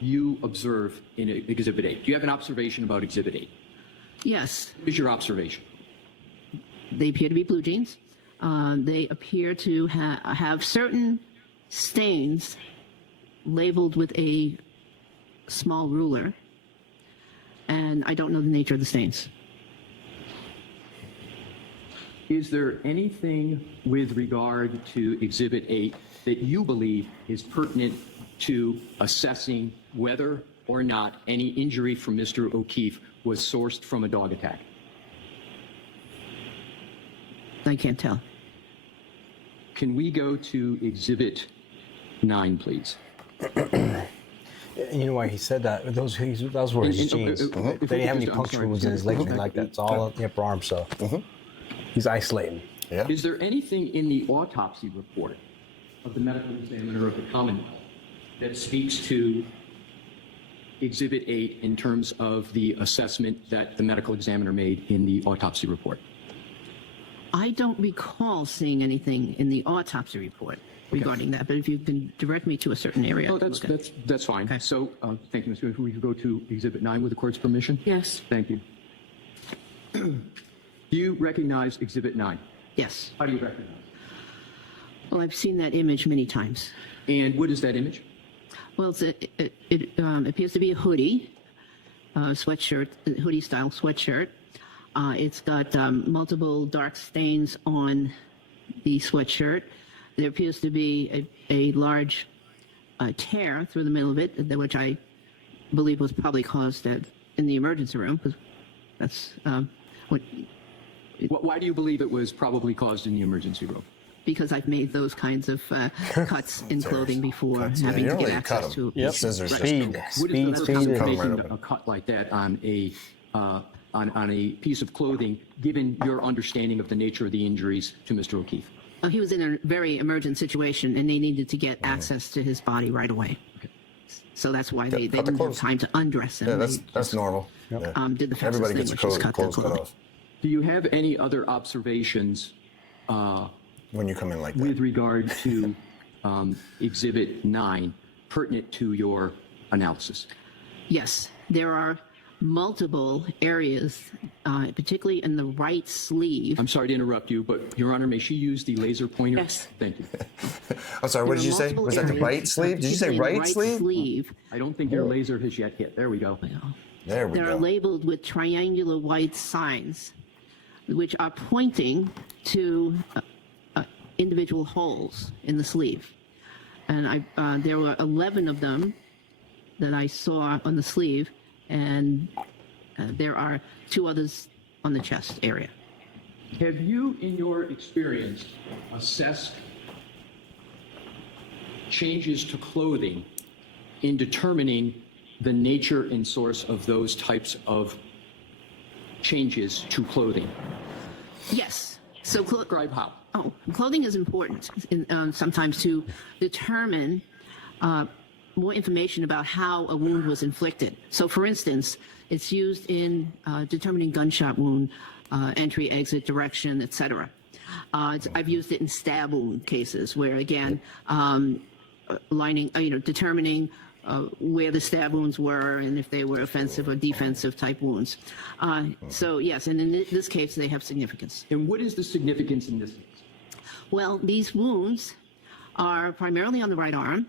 you observe in Exhibit 8? Do you have an observation about Exhibit 8? Yes, What is your observation? they appear to be blue jeans. They appear to have certain stains labeled with a small ruler, and I don't know the nature of the stains. Is there anything with regard to Exhibit 8 that you believe is pertinent to assessing whether or not any injury from Mr. O'Keefe was sourced from a dog attack? I can't tell. Can we go to Exhibit 9, please? And you know why he said that? Those were his jeans. if They we didn't have any just- I'm puncture sorry. wounds in his legs or Okay. anything like that. It's all up the upper arm, so he's isolating. yeah. Is there anything in the autopsy report of the medical examiner of the Commonwealth that speaks to Exhibit 8 in terms of the assessment that the medical examiner made in the autopsy report? I don't recall seeing anything in the autopsy report regarding that, but if you can direct me to a certain area. Oh, I can look at it. that's fine. So, thank you, Mr. Smith. We could go to Exhibit 9 with the court's permission? Yes. Thank you. Do you recognize Exhibit 9? Yes. How do you recognize Well, I've seen that image many times. it? And what is that image? Well, it appears to be a hoodie, sweatshirt, hoodie-style sweatshirt. It's got multiple dark stains on the sweatshirt. There appears to be a large tear through the middle of it, which I believe was probably caused in the emergency room, because that's what. Why do you believe it was probably caused in the emergency room? Because I've made those kinds of cuts in clothing before, Cuts, yeah, having you to don't get really cut access 'em. to. Yep. Scissors just Speed, go. What is speed, the purpose speed. of Come making right open. a cut like that on a piece of clothing, given your understanding of the nature of the injuries to Mr. O'Keefe? He was in a very emergent situation, and they needed to get access to his body right away. So that's why they Cut the didn't have clothes. time to undress him. Yeah, They that's normal. Yeah. did the fastest Everybody thing, gets which a is cut their clothes cut clothing. off Do you have any other observations when you come in like that. with regard to Exhibit 9 pertinent to your analysis? Yes, there are multiple areas, particularly in the right sleeve. I'm sorry to interrupt you, but Your Honor, may she use the laser pointer? Yes. Thank you. I'm sorry, what There did are you say? multiple Was that the areas, right sleeve? Did you say particularly in right the sleeve? I don't think your laser has yet hit. There we go. There we They're go. labeled with triangular white signs, which are pointing to individual holes in the sleeve. And there were 11 of them that I saw on the sleeve, and there are 2 others on the chest area. Have you, in your experience, assessed changes to clothing in determining the nature and source of those types of changes to clothing? Yes. So Describe how. clothing is important sometimes to determine more information about how a wound was inflicted. So, for instance, it's used in determining gunshot wound, entry, exit, direction, etc. I've used it in stab wound cases where, again, determining where the stab wounds were and if they were offensive or defensive type wounds. So, yes, and in this case, they have significance. And what is the significance in this case? Well, these wounds are primarily on the right arm,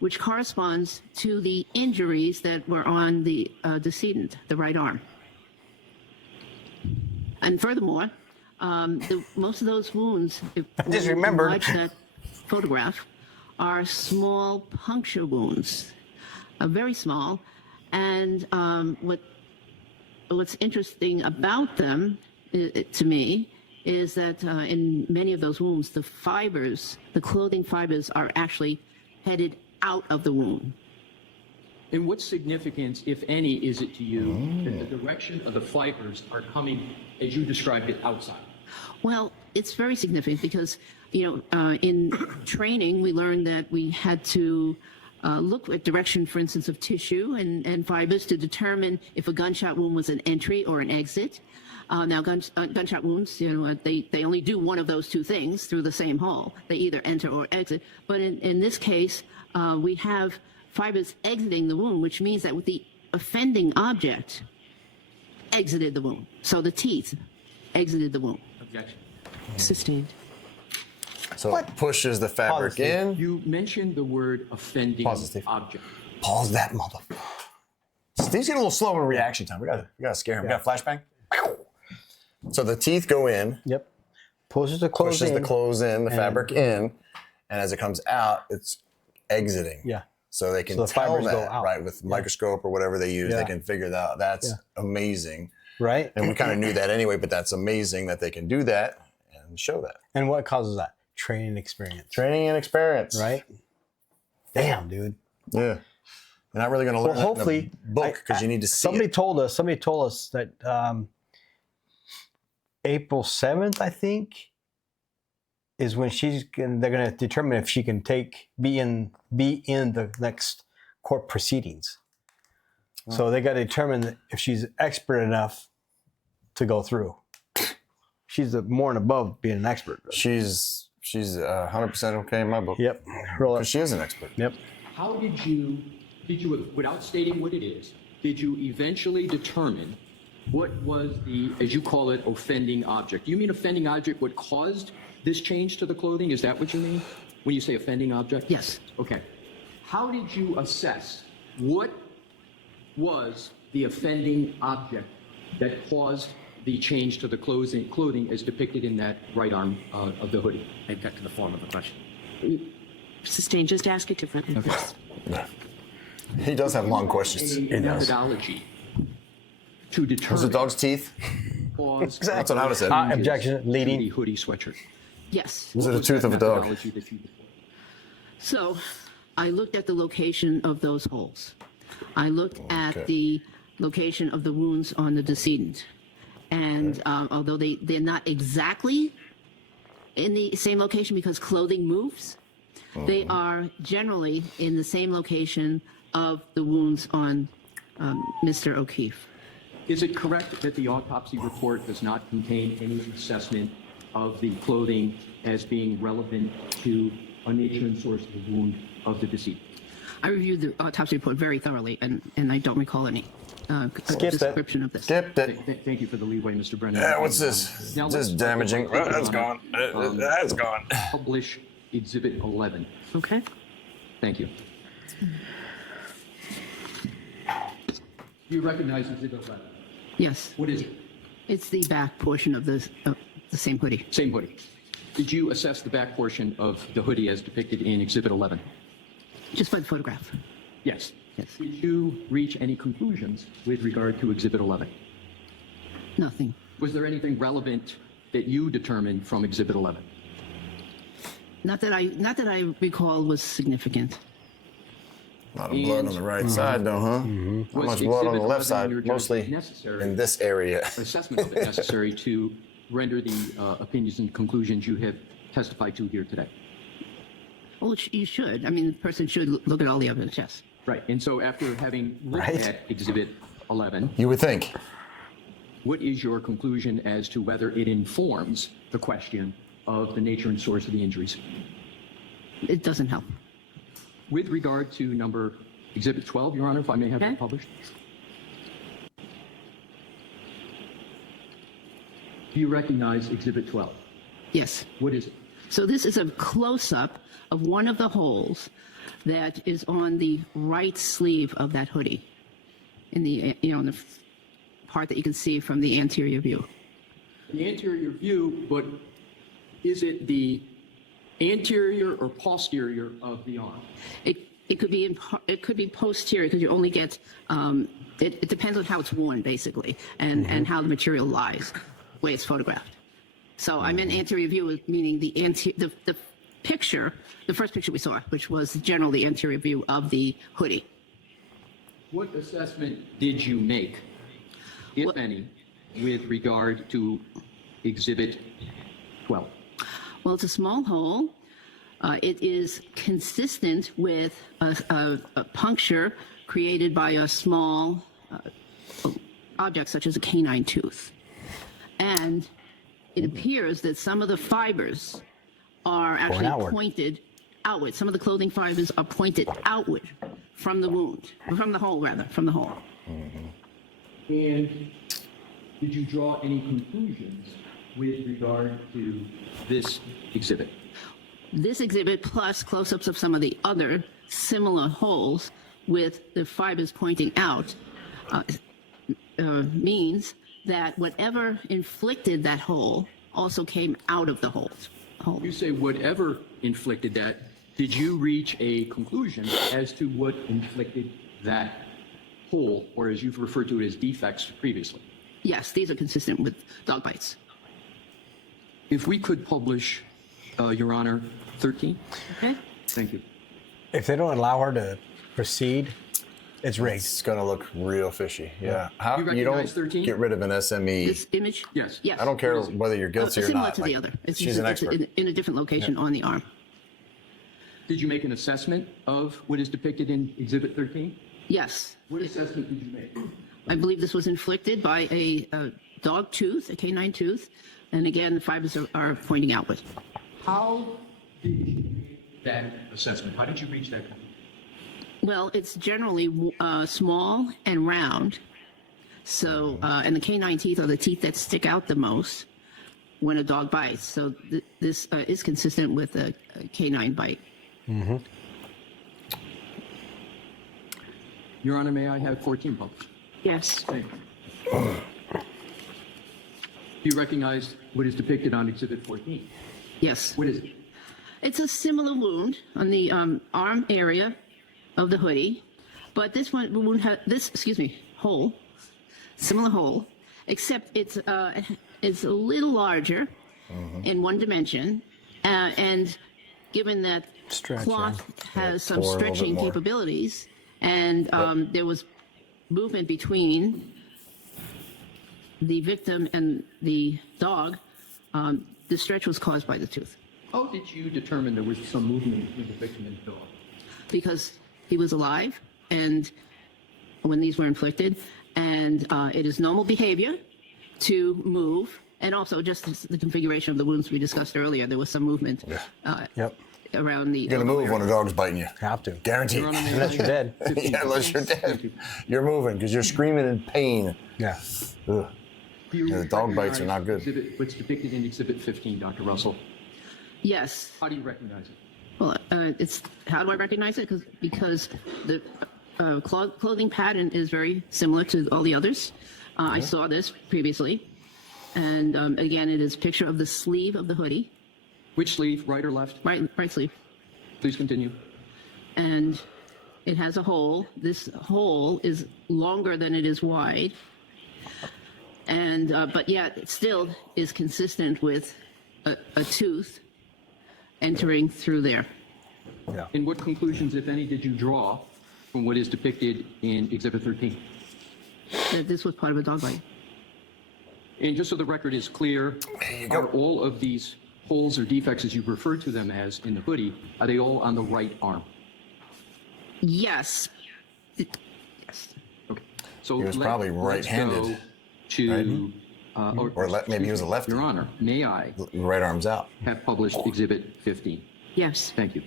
which corresponds to the injuries that were on the decedent, the right arm. And furthermore, most of those wounds, just remembered. Watch that photograph, are small puncture wounds, very small. And what's interesting about them, to me, is that in many of those wounds, the fibers, the clothing fibers, are actually headed out of the wound. And what significance, if any, is it to you that the direction of the fibers are coming, as you described it, outside? Well, it's very significant because, in training, we learned that we had to look at direction, for instance, of tissue and fibers to determine if a gunshot wound was an entry or an exit. Now, gunshot wounds, they only do one of those two things through the same hole. They either enter or exit. But in this case, we have fibers exiting the wound, which means that with the offending object exited the wound. So the teeth exited the wound. Objection. Sustained. So it pushes the fabric in. You mentioned the word offending Pause it, Steve. object. Pause that motherfucker. Steve's getting a little slow in reaction time. We gotta scare him. We got a flashbang. So the teeth go in. Yep. Pushes the clothes Pushes in. the clothes in, the fabric in, and as it comes out, it's exiting. Yeah. So they can So the tell fibers go that, out. right? With microscope or whatever they use, Yeah. they can figure that out. That's amazing. Right. And we kind of knew that anyway, but that's amazing that they can do that and show that. And what causes that? Training experience. Training and experience. Right? Damn, dude. Yeah. You're not really going to learn Well, that hopefully, in a book because you need to see somebody it. told us that April 7th, I think, is when they're going to determine if she can be in the next court proceedings. So they got to determine if she's expert enough to go through. She's more and above being an expert. She's 100% okay in my book. Yep. Roll up. Because she is an expert. Yep. How did you, without stating what it is, did you eventually determine what was the, as you call it, offending object? You mean offending object, what caused this change to the clothing? Is that what you mean when you say offending object? Yes. Okay. How did you assess what was the offending object that caused the change to the clothing as depicted in that right arm of the hoodie? I object to the form of the question. Sustained. Just ask it differently. He does have long questions. A methodology to Was determine the dog's teeth? cause That's what I would have said. Objection. to Leading. the hoodie sweatshirt. Yes. Was it a tooth of a dog? Methodology that you deployed? So I looked at the location of those holes. I looked at the location of the wounds on the decedent. And although they're not exactly in the same location because clothing moves, they are generally in the same location of the wounds on Mr. O'Keefe. Is it correct that the autopsy report does not contain any assessment of the clothing as being relevant to a nature and source of the wound of the deceased? I reviewed the autopsy report very thoroughly, and I don't recall any description of this. Skipped it. Thank you for the leeway, Mr. Brennan. Yeah, what's this? Now, This is let's- damaging. Oh, that's gone. That's gone. Publish Exhibit 11. Okay. Thank you. You recognize Exhibit 11? Yes, What is it? it's the back portion of the same hoodie. Same hoodie. Did you assess the back portion of the hoodie as depicted in Exhibit 11? Just by the photograph. Yes. Yes. Did you reach any conclusions with regard to Exhibit 11? Nothing. Was there anything relevant that you determined from Exhibit 11? Not that I recall was significant. A lot of blood on the right side, though, huh? Not Was much blood on the Exhibit left 11 in your side, mostly judgment necessary? in this area. Assessment of it necessary to render the opinions and conclusions you have testified to here today? Well, you should. I mean, the person should look at all the evidence, yes. Right. And so after having looked Right. at Exhibit 11, You would think. what is your conclusion as to whether it informs the question of the nature and source of the injuries? It doesn't help. With regard to number Exhibit 12, Your Honor, if I may have Okay. that published. Do you recognize Exhibit 12? Yes. What is it? So this is a close-up of one of the holes that is on the right sleeve of that hoodie, in the in the part that you can see from the anterior view. The anterior view, but is it the anterior or posterior of the arm? It could be it could be posterior because you only get it depends on how it's worn basically and how the material lies, the way it's photographed. So I meant anterior view, meaning the picture, the first picture we saw, which was generally the anterior view of the hoodie. What assessment did you make, if any, with regard to Exhibit 12? Well, it's a small hole. It is consistent with a puncture created by a small object such as a canine tooth. And it appears that some of the fibers are actually outward. pointed outward. Some of the clothing fibers are pointed outward from the wound, from the hole rather, from the hole. And did you draw any conclusions with regard to this exhibit? This exhibit, plus close-ups of some of the other similar holes with the fibers pointing out, means that whatever inflicted that hole also came out of the hole. You say whatever inflicted that. Did you reach a conclusion as to what inflicted that hole, or as you've referred to it as defects previously? Yes, these are consistent with dog bites. If we could publish, Your Honor, 13? Okay? Thank you. If they don't allow her to proceed, it's rigged. It's gonna look real fishy. Yeah. How You you don't recognize 13? get rid of an SME? This image? Yes. Yes. I don't care whether you're guilty or Similar not. to like, the other. It's she's just- an it's expert. in a different location on the arm. Did you make an assessment of what is depicted in Exhibit 13? Yes. What assessment did you make? I believe this was inflicted by a dog tooth, a canine tooth, and again, the fibers are pointing outward. How did you make that assessment? How did you reach that conclusion? Well, it's generally small and round. So, and the canine teeth are the teeth that stick out the most when a dog bites. So this is consistent with a canine bite. Your Honor, may I have 14 published? Yes. Thank you. Do you recognize what is depicted on Exhibit 14? Yes. What is it? It's a similar wound on the arm area of the hoodie, but this one wound has hole, similar hole, except it's a little larger in one dimension, and given that Stretching. cloth has some tore a little bit stretching more. capabilities, and there was movement between the victim and the dog, the stretch was caused by the tooth. How did you determine there was some movement between the victim and the dog? Because he was alive and when these were inflicted, and it is normal behavior to move, and also just the configuration of the wounds we discussed earlier, there was some movement Yep. around the... You're gonna move when a dog's biting you. Have to. Guaranteed. Your Honor, may Unless I- you're dead. 15 Yeah, unless you're Thank dead. you. You're moving because you're screaming in pain. Yeah. Ugh. Do you Yeah, the dog bites are not good. recognize what's depicted in Exhibit 15, Dr. Russell? Yes. How do you recognize it? Well, it's... How do I recognize it? Because the clothing pattern is very similar to all the others. I saw this previously. And again, it is a picture of the sleeve of the hoodie, Which sleeve, right or left? right sleeve. Please continue. And it has a hole. This hole is longer than it is wide, and but yet it still is consistent with a tooth entering through there. Yeah. And what conclusions, if any, did you draw from what is depicted in Exhibit 13? That this was part of a dog bite. And just so the record is clear, are all of these holes or defects, as you refer to them as in the hoodie, are they all on the right arm? Yes, Yes. Okay. So He was let- probably let's right-handed, go to, maybe he was a lefty. Your Honor, may I Right arm's out. have published Exhibit 15? Yes. Thank you.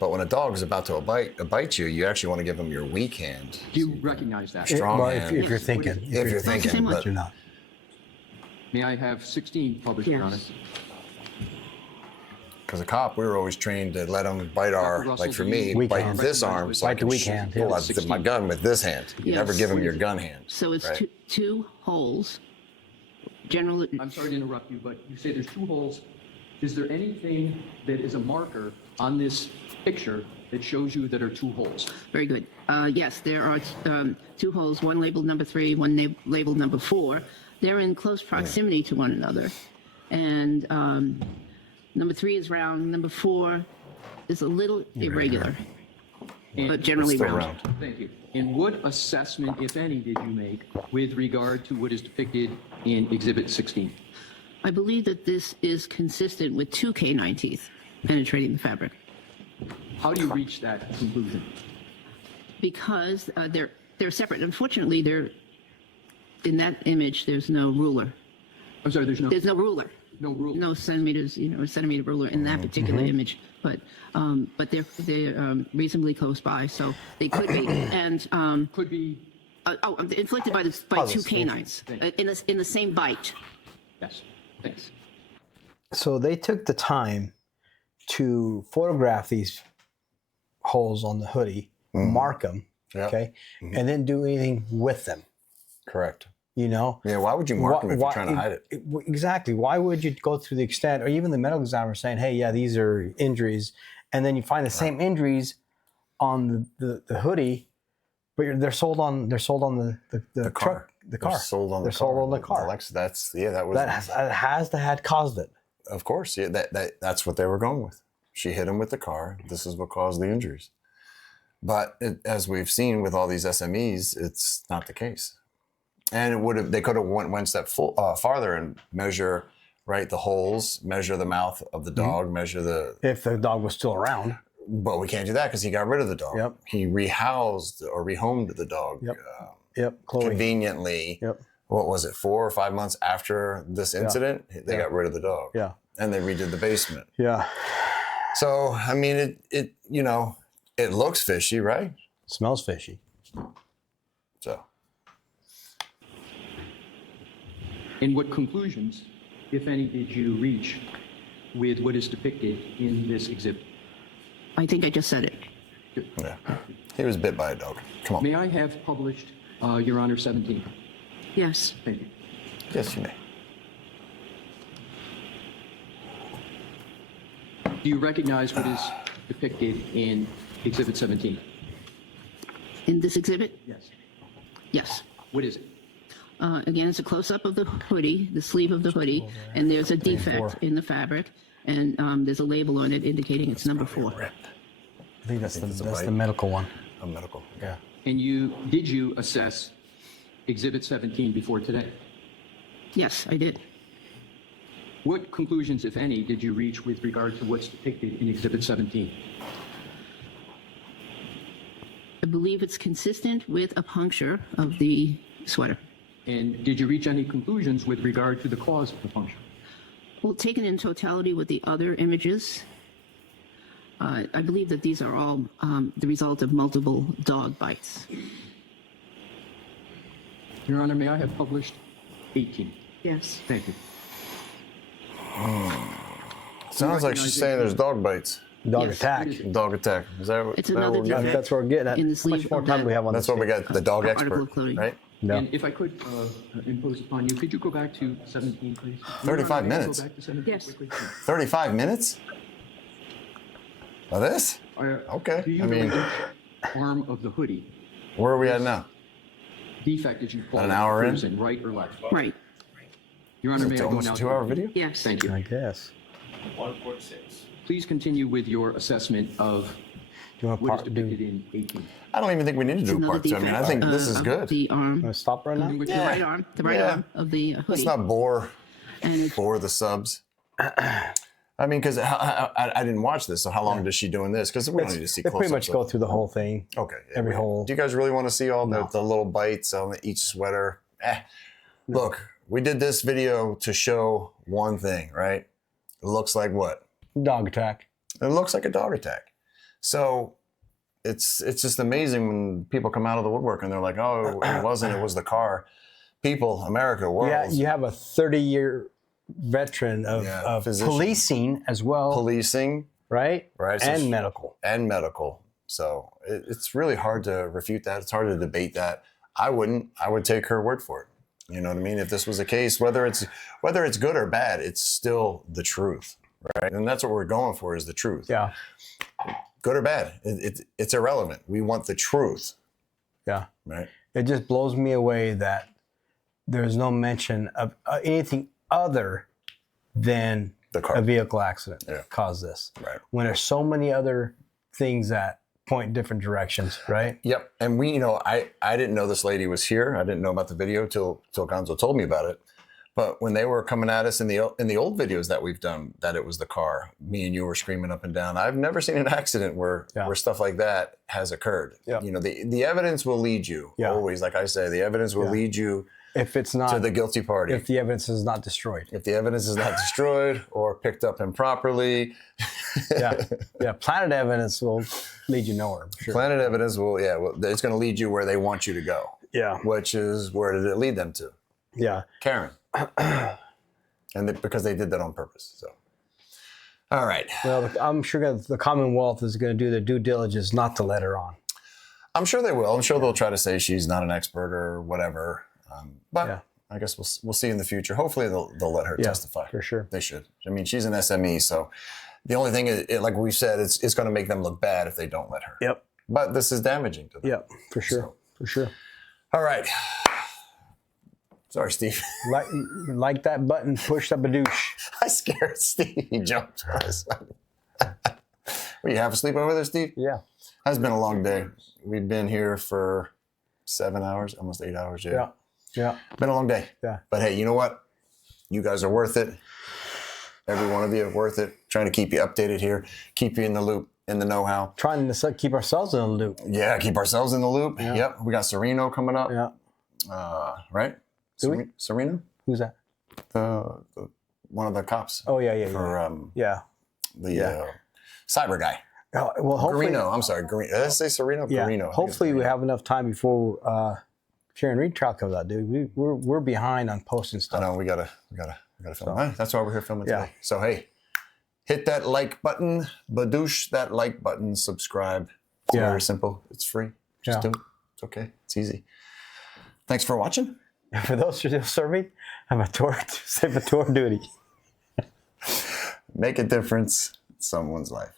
But when a dog's about to bite you, you actually want to give him your weak hand. Do you recognize that? Strong Well, hand. if you're thinking. If you're thinking, but You're not. May I have 16 published, Your Honor? Yes. because a cop, we were always trained to let him bite our, Russell, like for do me, you Weak bite hand. this arm. So I Bite the can weak hand, yeah. pull out my gun with this hand. You never Yes. give him your gun hand. So it's right? two holes. Generally, I'm sorry to interrupt you, but you say there's 2 holes. Is there anything that is a marker on this picture that shows you that are 2 holes? very good. Yes, there are 2 holes, one labeled number 3, one labeled number 4. They're in close proximity to one another. And number 3 is round, number 4 is a little irregular, but generally Still round. round. Thank you. And what assessment, if any, did you make with regard to what is depicted in Exhibit 16? I believe that this is consistent with 2 canine teeth penetrating the fabric, How do you reach that conclusion? because they're separate. Unfortunately, in that image, there's no ruler. I'm sorry, there's There's no ruler. no rule. No centimeters, a centimeter ruler in that particular image, but they're reasonably close by, so they could be. And Could be, inflicted by 2 Puzzles. canines in the same bite. yes, thanks. So they took the time to photograph these holes on the hoodie, mark them, Yeah. okay, and then do anything with them. Correct. Yeah, why would you mark them if you're trying to hide it? Exactly. Why would you go through the extent, or even the medical examiner saying, "Hey, yeah, these are injuries," and then you find the same injuries on the hoodie, but they're sold on the car. truck, the car. They're sold on They're the sold car. on the car. Alexa, that was That has to had caused it. of course. Yeah, that's what they were going with. She hit him with the car. This is what caused the injuries. But as we've seen with all these SMEs, it's not the case. And they could have went one step farther and measure the holes, measure the mouth of the dog, measure the. If the dog was still around. But we can't do that because he got rid of the dog. Yep. He rehoused or rehomed the dog. Yep. Chloe. Conveniently. Yep. What was it? 4 or 5 months after this incident, they got rid of the dog. Yeah. And they redid the basement. Yeah. So I mean, it looks fishy, right? Smells fishy. So. And what conclusions, if any, did you reach with what is depicted in this exhibit? I think I just said it. Yeah. He was bit by a dog. Come on. May I have published, Your Honor, 17? Yes. Thank you. Yes, you may. Do you recognize what is depicted in Exhibit 17? In this exhibit? Yes. Yes. What is it? Again, it's a close-up of the hoodie, the sleeve of the hoodie, and there's a defect in the fabric, and there's a label on it indicating it's number 4. I think that's it's a the bite. medical one. A medical. Yeah. And did you assess Exhibit 17 before today? Yes, I did. What conclusions, if any, did you reach with regard to what's depicted in Exhibit 17? I believe it's consistent with a puncture of the sweater. And did you reach any conclusions with regard to the cause of the puncture? Well, taken in totality with the other images, I believe that these are all the result of multiple dog bites. Your Honor, may I have published 18? Yes. Thank you. Sounds like she's saying there's dog bites. Dog Yes. attack. Dog attack. Is that what It's that another what we're getting at? That's what we're getting at. In the How much sleeve more of time that- do we have on That's this? what we got. The dog Article expert, of clothing. right? No. And if I could impose upon you, could you go back to 17, please? 35 May I minutes. Go back to 17 Yes. quickly? 35 minutes? Of this? Okay. Do you I know mean, which arm of the hoodie where are we at now? defect, as you call An it, hour in? occurs right or left? Right. Your Honor, may I It's go almost now? a 2-hour video? Yes. Thank you. I guess. Please continue with your assessment of Do you want what is to depicted in 18. I don't even think we need to It's do a another part 2. I mean, I defect, think this is of good. The arm, stop right now? In which the your- right arm, the right Yeah. arm of the Let's hoodie. not bore And it's the subs. I mean, because I didn't watch this, so how long is she doing this? Because we don't need to see They close-ups. pretty much go through the whole thing. Okay. Every we- whole. Do you guys really want to see all No. the little bites on each sweater? Look, we did this video to show one thing, right? It looks like what? Dog attack. It looks like a dog attack. So it's just amazing when people come out of the woodwork and they're like, oh, it wasn't, it was the car. People, America, world. Yeah, you have a 30-year veteran of physician. policing as well, Policing, right? right? So And medical. and medical. So it's really hard to refute that. It's hard to debate that. I wouldn't. I would take her word for it. You know what I mean? If this was the case, whether it's good or bad, it's still the truth, right? And that's what we're going for, is the truth. Yeah, Good or bad, it's irrelevant. We want the truth, yeah. right? It just blows me away that there's no mention of anything other than The car. a vehicle accident Yeah. caused this. Right. When there's so many other things that point different directions, right? Yep. And we, I didn't know this lady was here. I didn't know about the video till Gonzo told me about it. But when they were coming at us in the old videos that we've done, that it was the car, me and you were screaming up and down. I've never seen an accident where stuff like that has occurred. Yeah. The evidence will lead you always. Like I say, the evidence will lead you If it's not to the guilty party. if the evidence is not destroyed. If the evidence is not destroyed or picked up improperly. Yeah. Planet evidence will lead you nowhere. For sure. Planet evidence will, it's going to lead you where they want you to go. Yeah. Which is, where did it lead them to? Yeah. Karen. Because they did that on purpose. So, all right. Well, I'm sure the Commonwealth is going to do their due diligence not to let her on. I'm sure they will. I'm sure they'll try to say she's not an expert or whatever. But I guess we'll see in the future. Hopefully they'll let her testify. For sure. They should. I mean, she's an SME, so the only thing is, like we said, it's going to make them look bad if they don't let her. Yep. But this is damaging to them. Yep. For sure. So. For sure. All right. Sorry, Steve. Like that button, push up a douche. I scared Steve. He jumped. Were you half asleep over there, Steve? Yeah. It's been a long day. We've been here for 7 hours, almost 8 hours. Yeah. Yeah. Been a long day. Yeah. But hey, you know what? You guys are worth it. Every one of you are worth it. Trying to keep you updated here, keep you in the loop, in the know-how. Trying to keep ourselves in the loop. Yeah, keep ourselves in the loop. Yeah. Yep. We got Sereno coming up. Yeah. Right? Do we? Sereno? Who's that? The one of the cops. Oh, yeah. For Yeah. the cyber guy. Well, hopefully. Garino. I'm sorry. Did I say Sereno? Yeah. Garino. Hopefully we have enough time before Sharon Reed trial comes out, dude. We're behind on posting I stuff. know we gotta film. Right, that's why we're here filming Yeah. today. So hey, hit that like button, badoosh that like button, subscribe. It's very simple. It's free. Just do it. It's okay. It's easy. Thanks for watching. For those who are still serving, I'm a tour duty. Make a difference in someone's life.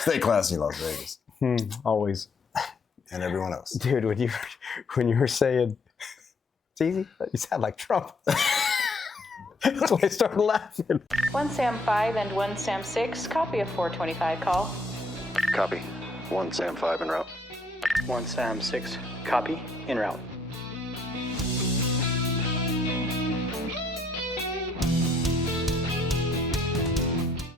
Stay classy, Las Vegas, Always. and everyone else. Dude, when you were saying it's easy, you sound like Trump. That's why I started laughing. 1 Sam 5 and 1 Sam 6, copy of 425 call. Copy. 1 Sam 5 en route. 1 Sam 6, copy, en route.